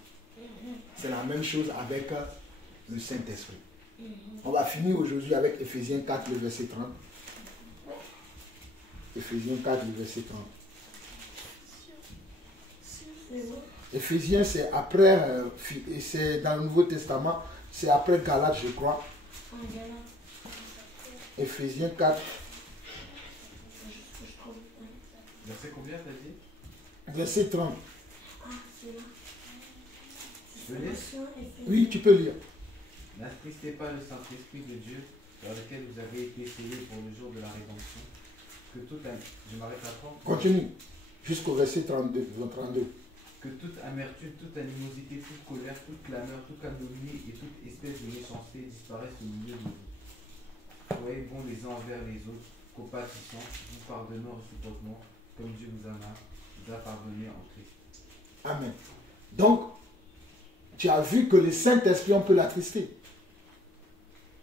C'est la même chose avec le Saint-Esprit. On va finir aujourd'hui avec Ephésiens 4, le verset 30. Ephésiens 4, le verset 30. Ephésiens, c'est après, c'est dans le Nouveau Testament, c'est après Galates, je crois. Ephésiens 4. Verset combien t'as dit? Verset 30. Ah, c'est là. Je peux lire? Oui, tu peux lire. N'attristez pas le Saint-Esprit de Dieu, par lequel vous avez été scellés pour le jour de la rédemption. Que toute je m'arrête à 30. Continue. Jusqu'au verset 32. Que toute amertume, toute animosité, toute colère, toute clameur, toute calomnie et toute espèce de méchanceté disparaissent au milieu de vous. Soyez bons les uns envers les autres, compatissants, vous pardonnant réciproquement, comme Dieu vous a pardonné en Christ. Amen. Donc, tu as vu que le Saint-Esprit, on peut l'attrister.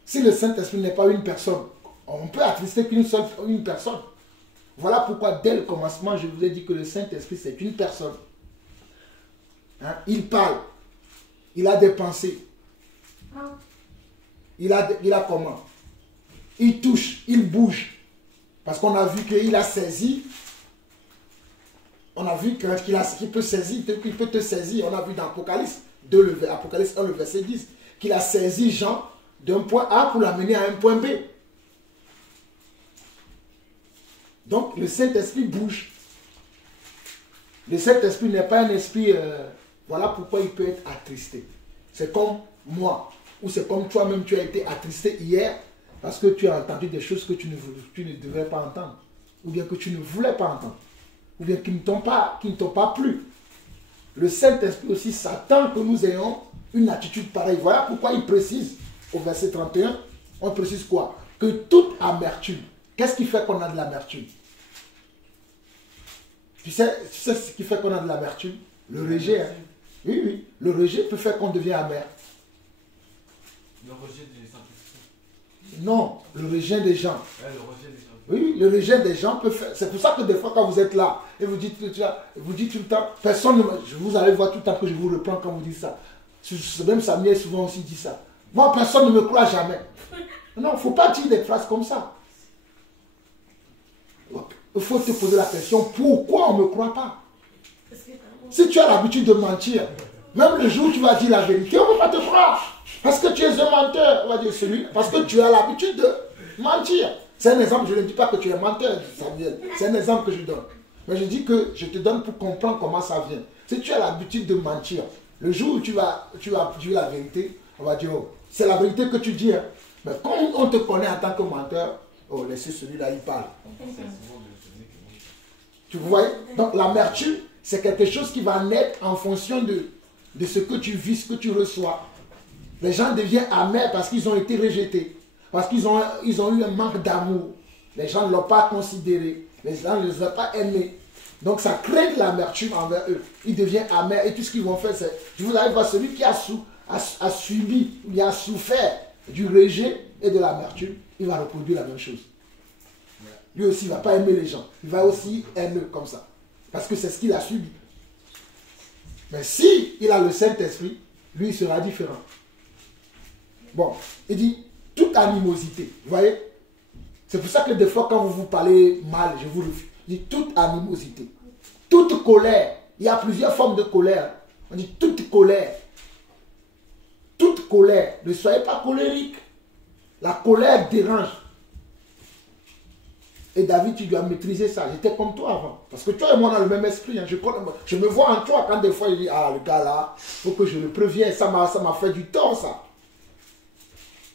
Si le Saint-Esprit n'est pas une personne, on peut attrister une personne. Voilà pourquoi dès le commencement, je vous ai dit que le Saint-Esprit, c'est une personne. Hein? Il parle. Il a des pensées. Il a comment? Il touche, il bouge. Parce qu'on a vu qu'il a saisi. On a vu qu'il peut saisir, qu'il peut te saisir. On a vu dans Apocalypse 2, Apocalypse 1, le verset 10, qu'il a saisi Jean d'un point A pour l'amener à un point B. Donc, le Saint-Esprit bouge. Le Saint-Esprit n'est pas un esprit... voilà pourquoi il peut être attristé. C'est comme moi, ou c'est comme toi-même, tu as été attristé hier parce que tu as entendu des choses que tu ne devrais pas entendre, ou bien que tu ne voulais pas entendre, ou bien qui ne t'ont pas plu. Le Saint-Esprit aussi s'attend que nous ayons une attitude pareille. Voilà pourquoi il précise au verset 31, on précise quoi? Que toute amertume, qu'est-ce qui fait qu'on a de l'amertume? Tu sais ce qui fait qu'on a de l'amertume? Le rejet. Hein? Oui, oui. Le rejet peut faire qu'on devient amer. Le rejet des Saint-Esprit. Non, le rejet des gens. Ouais, le rejet des gens. Oui, le rejet des gens peut faire... C'est pour ça que des fois, quand vous êtes là, et vous dites tout le temps, personne ne... Vous allez voir tout le temps que je vous reprends quand vous dites ça. Même Samuel souvent aussi dit ça. Moi, personne ne me croit jamais. Non, il ne faut pas dire des phrases comme ça. Il faut te poser la question, pourquoi on ne me croit pas? Si tu as l'habitude de mentir, même le jour où tu vas dire la vérité, on ne va pas te croire. Parce que tu es un menteur, on va dire celui, parce que tu as l'habitude de mentir. C'est un exemple, je ne dis pas que tu es menteur, Samuel. C'est un exemple que je donne. Mais je dis que je te donne pour comprendre comment ça vient. Si tu as l'habitude de mentir, le jour où tu vas dire la vérité, on va dire, oh, c'est la vérité que tu dis. Hein. Mais quand on te connaît en tant que menteur, oh, laissez celui-là, il parle. Tu vois? Donc l'amertume, c'est quelque chose qui va naître en fonction de ce que tu vis, ce que tu reçois. Les gens deviennent amers parce qu'ils ont été rejetés. Parce qu'ils ont eu un manque d'amour. Les gens ne l'ont pas considéré. Les gens ne les ont pas aimés. Donc ça crée de l'amertume envers eux. Ils deviennent amers et tout ce qu'ils vont faire, c'est... Je vous arrive à celui qui a subi, il a souffert du rejet et de l'amertume, il va reproduire la même chose. Lui aussi, il ne va pas aimer les gens. Il va aussi aimer comme ça. Parce que c'est ce qu'il a subi. Mais si il a le Saint-Esprit, lui, il sera différent. Bon, il dit toute animosité. Vous voyez? C'est pour ça que des fois, quand vous vous parlez mal, je vous refuse. Il dit toute animosité. Toute colère. Il y a plusieurs formes de colère. On dit toute colère. Toute colère. Ne soyez pas colérique. La colère dérange. Et David, tu dois maîtriser ça. J'étais comme toi avant. Parce que toi et moi, on a le même esprit. Hein. Je me vois en toi quand des fois, il dit, ah, le gars là, il faut que je le prévienne. Ça m'a fait du tort, ça.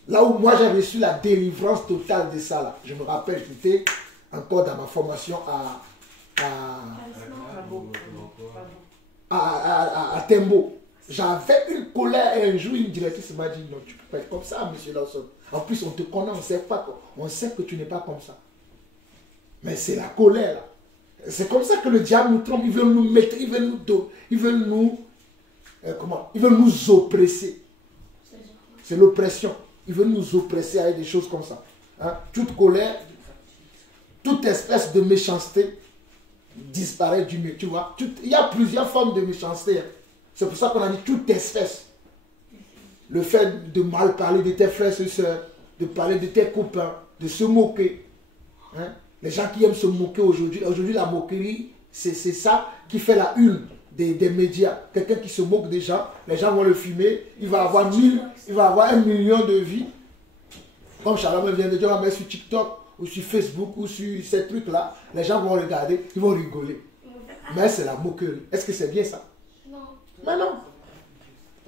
Là où moi, j'ai reçu la délivrance totale de ça, là. Je me rappelle, j'étais encore dans ma formation à Tembo. J'avais une colère et un jour, une directrice m'a dit, non, tu ne peux pas être comme ça, monsieur Lawson. En plus, on te connaît, on sait que tu n'es pas comme ça. Mais c'est la colère. C'est comme ça que le diable nous trompe. Il veut nous mettre, il veut nous oppresser. C'est l'oppression. Il veut nous oppresser avec des choses comme ça. Hein? Toute colère, toute espèce de méchanceté disparaît du milieu. Tu vois? Il y a plusieurs formes de méchanceté. Hein? C'est pour ça qu'on a dit toute espèce. Le fait de mal parler de tes frères et sœurs, de parler de tes copains, de se moquer. Hein? Les gens qui aiment se moquer aujourd'hui, la moquerie, c'est ça qui fait la une des médias. Quelqu'un qui se moque des gens, les gens vont le filmer, il va avoir 1 million de vues. Comme Shalom vient de dire, on va mettre sur TikTok ou sur Facebook ou sur ces trucs-là, les gens vont regarder, ils vont rigoler. Mais c'est la moquerie. Est-ce que c'est bien ça? Non. Mais non.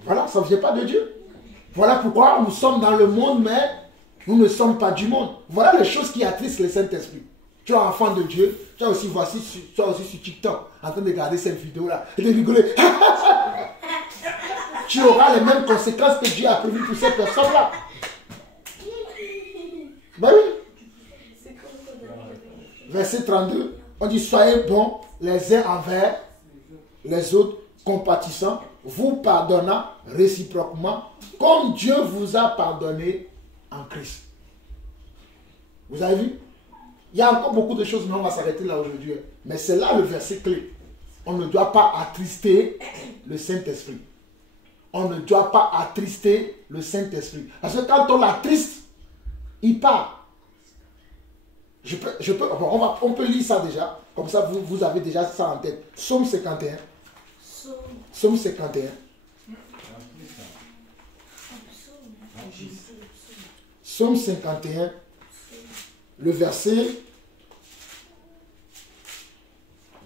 Voilà, ça ne vient pas de Dieu. Voilà pourquoi nous sommes dans le monde, mais nous ne sommes pas du monde. Voilà les choses qui attristent le Saint-Esprit. Tu es enfant de Dieu, tu es aussi sur TikTok, en train de regarder cette vidéo-là, et de rigoler. Tu auras les mêmes conséquences que Dieu a prévues pour cette personne-là. Ben oui. Verset 32, on dit, soyez bons les uns envers les autres, compatissants, vous pardonnant réciproquement, comme Dieu vous a pardonné en Christ. Vous avez vu? Il y a encore beaucoup de choses, mais on va s'arrêter là aujourd'hui. Mais c'est là le verset clé. On ne doit pas attrister le Saint-Esprit. on ne doit pas attrister le Saint-Esprit. Parce que quand on l'attriste, il part. On peut lire ça déjà. Comme ça, vous avez déjà ça en tête. Psaume 51. Psaume 51. Psaume 51. Le verset...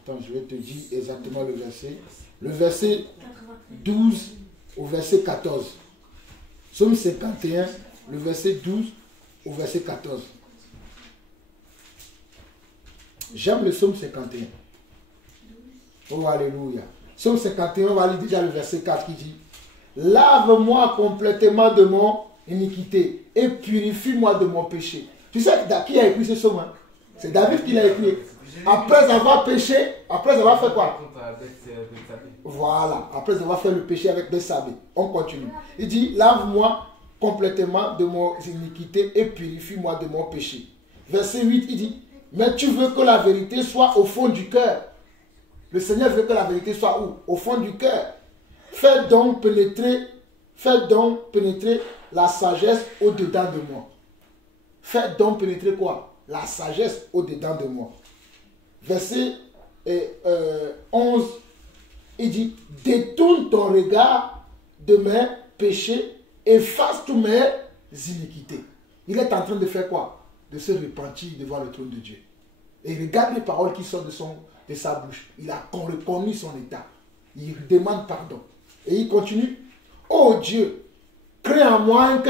Attends, je vais te dire exactement le verset. Le verset 12 au verset 14. Psaume 51, le verset 12 au verset 14. J'aime le psaume 51. Oh, alléluia. Psaume 51, on va lire déjà le verset 4 qui dit: lave-moi complètement de mon iniquité et purifie-moi de mon péché. Tu sais qui a écrit ce psaume, hein? C'est David qui l'a écrit. Après avoir péché, après avoir fait quoi? Voilà, après avoir fait le péché avec Bethsabée. On continue. Il dit: lave-moi complètement de mon iniquité et purifie-moi de mon péché. Verset 8, il dit: mais tu veux que la vérité soit au fond du cœur. Le Seigneur veut que la vérité soit où? Au fond du cœur. Fais donc pénétrer la sagesse au-dedans de moi. Fais donc pénétrer quoi? La sagesse au-dedans de moi. Verset 11, il dit: détourne ton regard de mes péchés, efface tous mes iniquités. Il est en train de faire quoi? De se repentir devant le trône de Dieu. Et regarde les paroles qui sortent de sa bouche. Il a reconnu son état. Il demande pardon. Et il continue: oh Dieu, crée en moi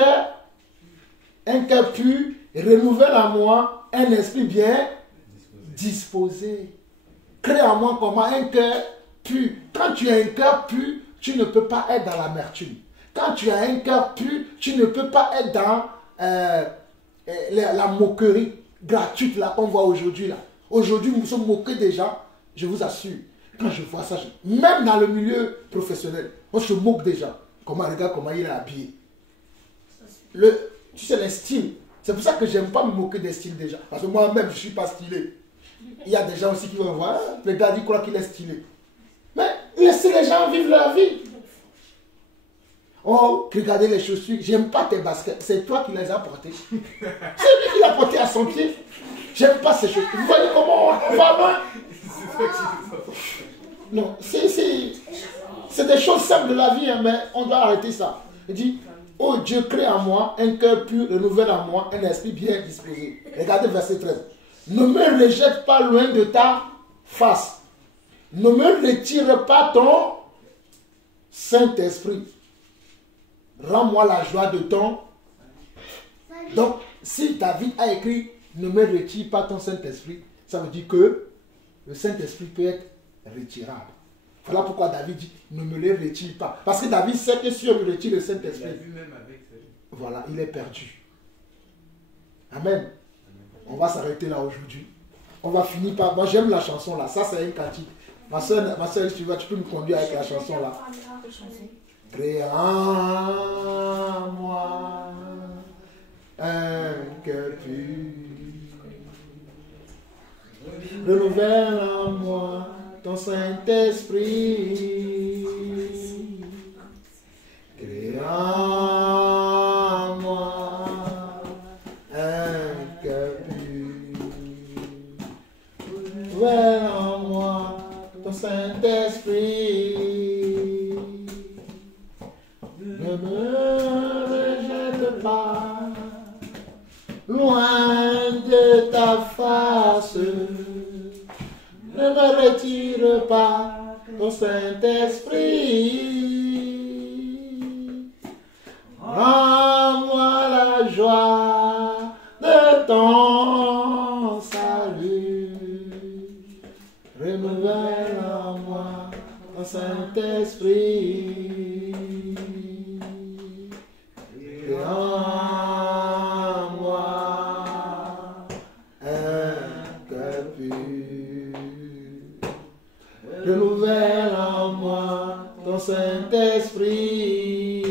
un cœur pur, renouvelle en moi un esprit bien disposé. Crée en moi comment? Un cœur pur. Quand tu as un cœur pur, tu ne peux pas être dans l'amertume. Quand tu as un cœur pur, tu ne peux pas être dans la moquerie gratuite là qu'on voit aujourd'hui là. Aujourd'hui, nous sommes moqués des gens, je vous assure. Quand je vois ça, même dans le milieu professionnel, on se moque des gens. Regarde comment il est habillé. Tu sais, les styles. C'est pour ça que j'aime pas me moquer des styles des gens. Parce que moi-même, je ne suis pas stylé. Il y a des gens aussi qui vont voir, le gars dit croit qu'il est stylé. Mais laissez les gens vivre leur vie. Oh, regardez les chaussures, j'aime pas tes baskets, c'est toi qui les as portées. C'est lui qui l'a porté à son pied. J'aime pas ces chaussures. Vous voyez comment on va loin? Non, c'est des choses simples de la vie, hein, mais on doit arrêter ça. Il dit: oh Dieu, crée en moi un cœur pur, renouvelle en moi un esprit bien disposé. Regardez verset 13. Ne me rejette pas loin de ta face. Ne me retire pas ton Saint-Esprit. Rends-moi la joie de ton... Donc, si David a écrit « Ne me retire pas ton Saint-Esprit », ça veut dire que le Saint-Esprit peut être retirable. Voilà pourquoi David dit « Ne me le retire pas ». Parce que David sait que si on lui retire le Saint-Esprit, voilà, il est perdu. Amen. On va s'arrêter là aujourd'hui. On va finir par... Moi, j'aime la chanson là. Ça, c'est une cantique. Ma soeur, tu peux me conduire avec la chanson là. Crée en moi un cœur pur. Renouvelle en moi ton Saint-Esprit. Crée en moi un cœur pur. Renouvelle en moi ton Saint-Esprit. Ne me rejette pas loin de ta face. Ne me retire pas ton Saint-Esprit. Rends-moi la joie de ton salut. Renouvelle en moi ton Saint-Esprit. En moi un cœur pur. Renouvelle en moi ton Saint-Esprit.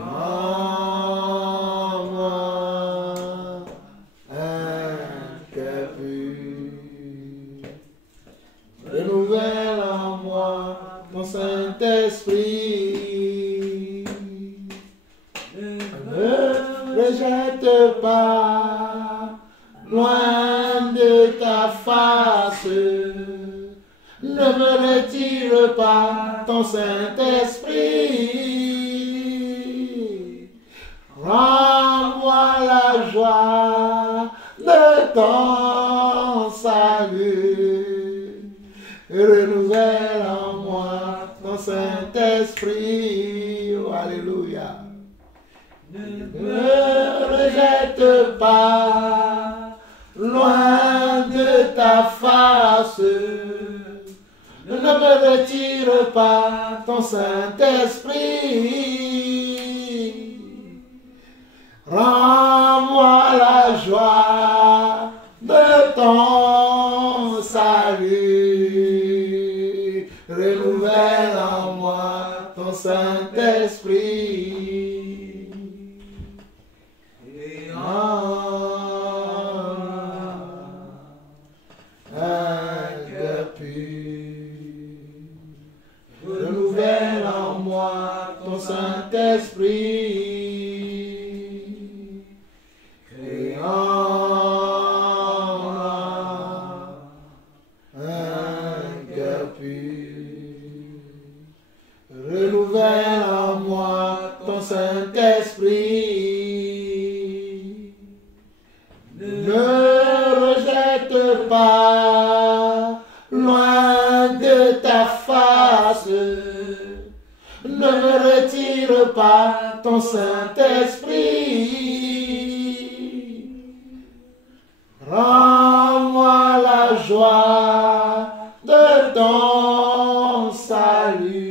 En moi un cœur pur. Renouvelle en moi ton Saint-Esprit. Ne rejette pas loin de ta face. Ne me retire pas ton Saint-Esprit. Rends-moi la joie de ton salut. Renouvelle en moi ton Saint-Esprit. Oh, alléluia. Ne me rejette pas loin de ta face. Ne me retire pas ton Saint-Esprit. Rends-moi la joie de ton salut. Renouvelle en moi ton Saint-Esprit. Et un cœur pur. Renouvelle en moi ton Saint-Esprit. Renouvelle en moi ton Saint-Esprit. Ne me rejette pas loin de ta face. Ne me retire pas ton Saint-Esprit. Rends-moi la joie de ton salut.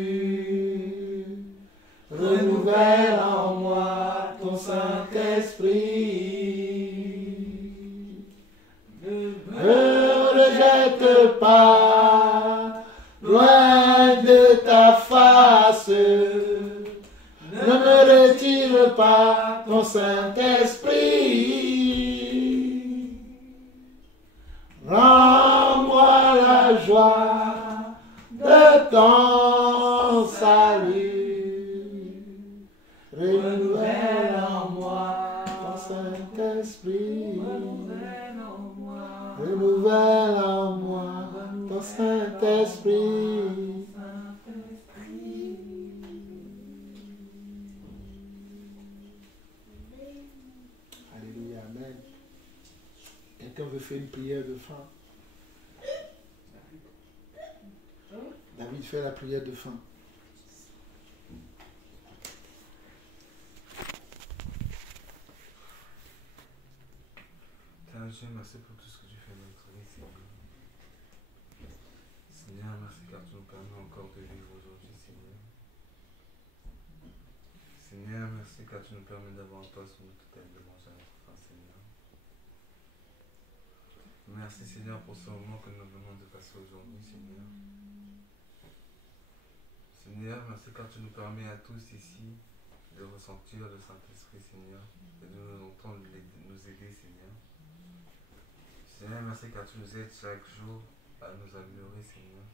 Renouvelle en moi ton Saint-Esprit. Ne me rejette pas loin de ta face. Ne me retire pas ton Saint-Esprit. Rends-moi la joie de ton salut. Renouvelle en moi ton Saint-Esprit. Renouvelle en moi ton Saint-Esprit. Alléluia, amen. Quelqu'un veut faire une prière de fin? David fait la prière de fin. Dieu, merci pour tout ce que tu fais dans notre vie, Seigneur. Seigneur, merci car tu nous permets encore de vivre aujourd'hui, Seigneur. Seigneur, merci car tu nous permets d'avoir en toi sur notre tête de manger à notre faim, Seigneur. Merci, Seigneur, pour ce moment que nous venons de passer aujourd'hui, Seigneur. Seigneur, merci car tu nous permets à tous ici de ressentir le Saint-Esprit, Seigneur, et de nous entendre nous aider, Seigneur. Seigneur, merci car tu nous aides chaque jour à nous améliorer, Seigneur.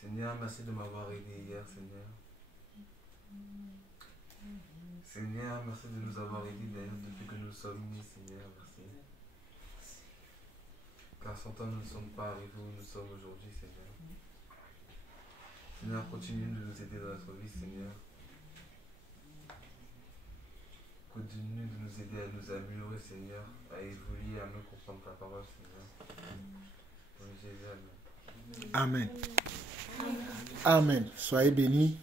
Seigneur, merci de m'avoir aidé hier, Seigneur. Seigneur, merci de nous avoir aidés d'ailleurs depuis que nous sommes nés, Seigneur, merci. Car sans toi, nous ne sommes pas arrivés où nous sommes aujourd'hui, Seigneur. Seigneur, continue de nous aider dans notre vie, Seigneur. Continue de nous aider à nous améliorer, Seigneur, à évoluer, à mieux comprendre ta parole, Seigneur. Pour Jésus, amen. Amen. Amen. Soyez bénis.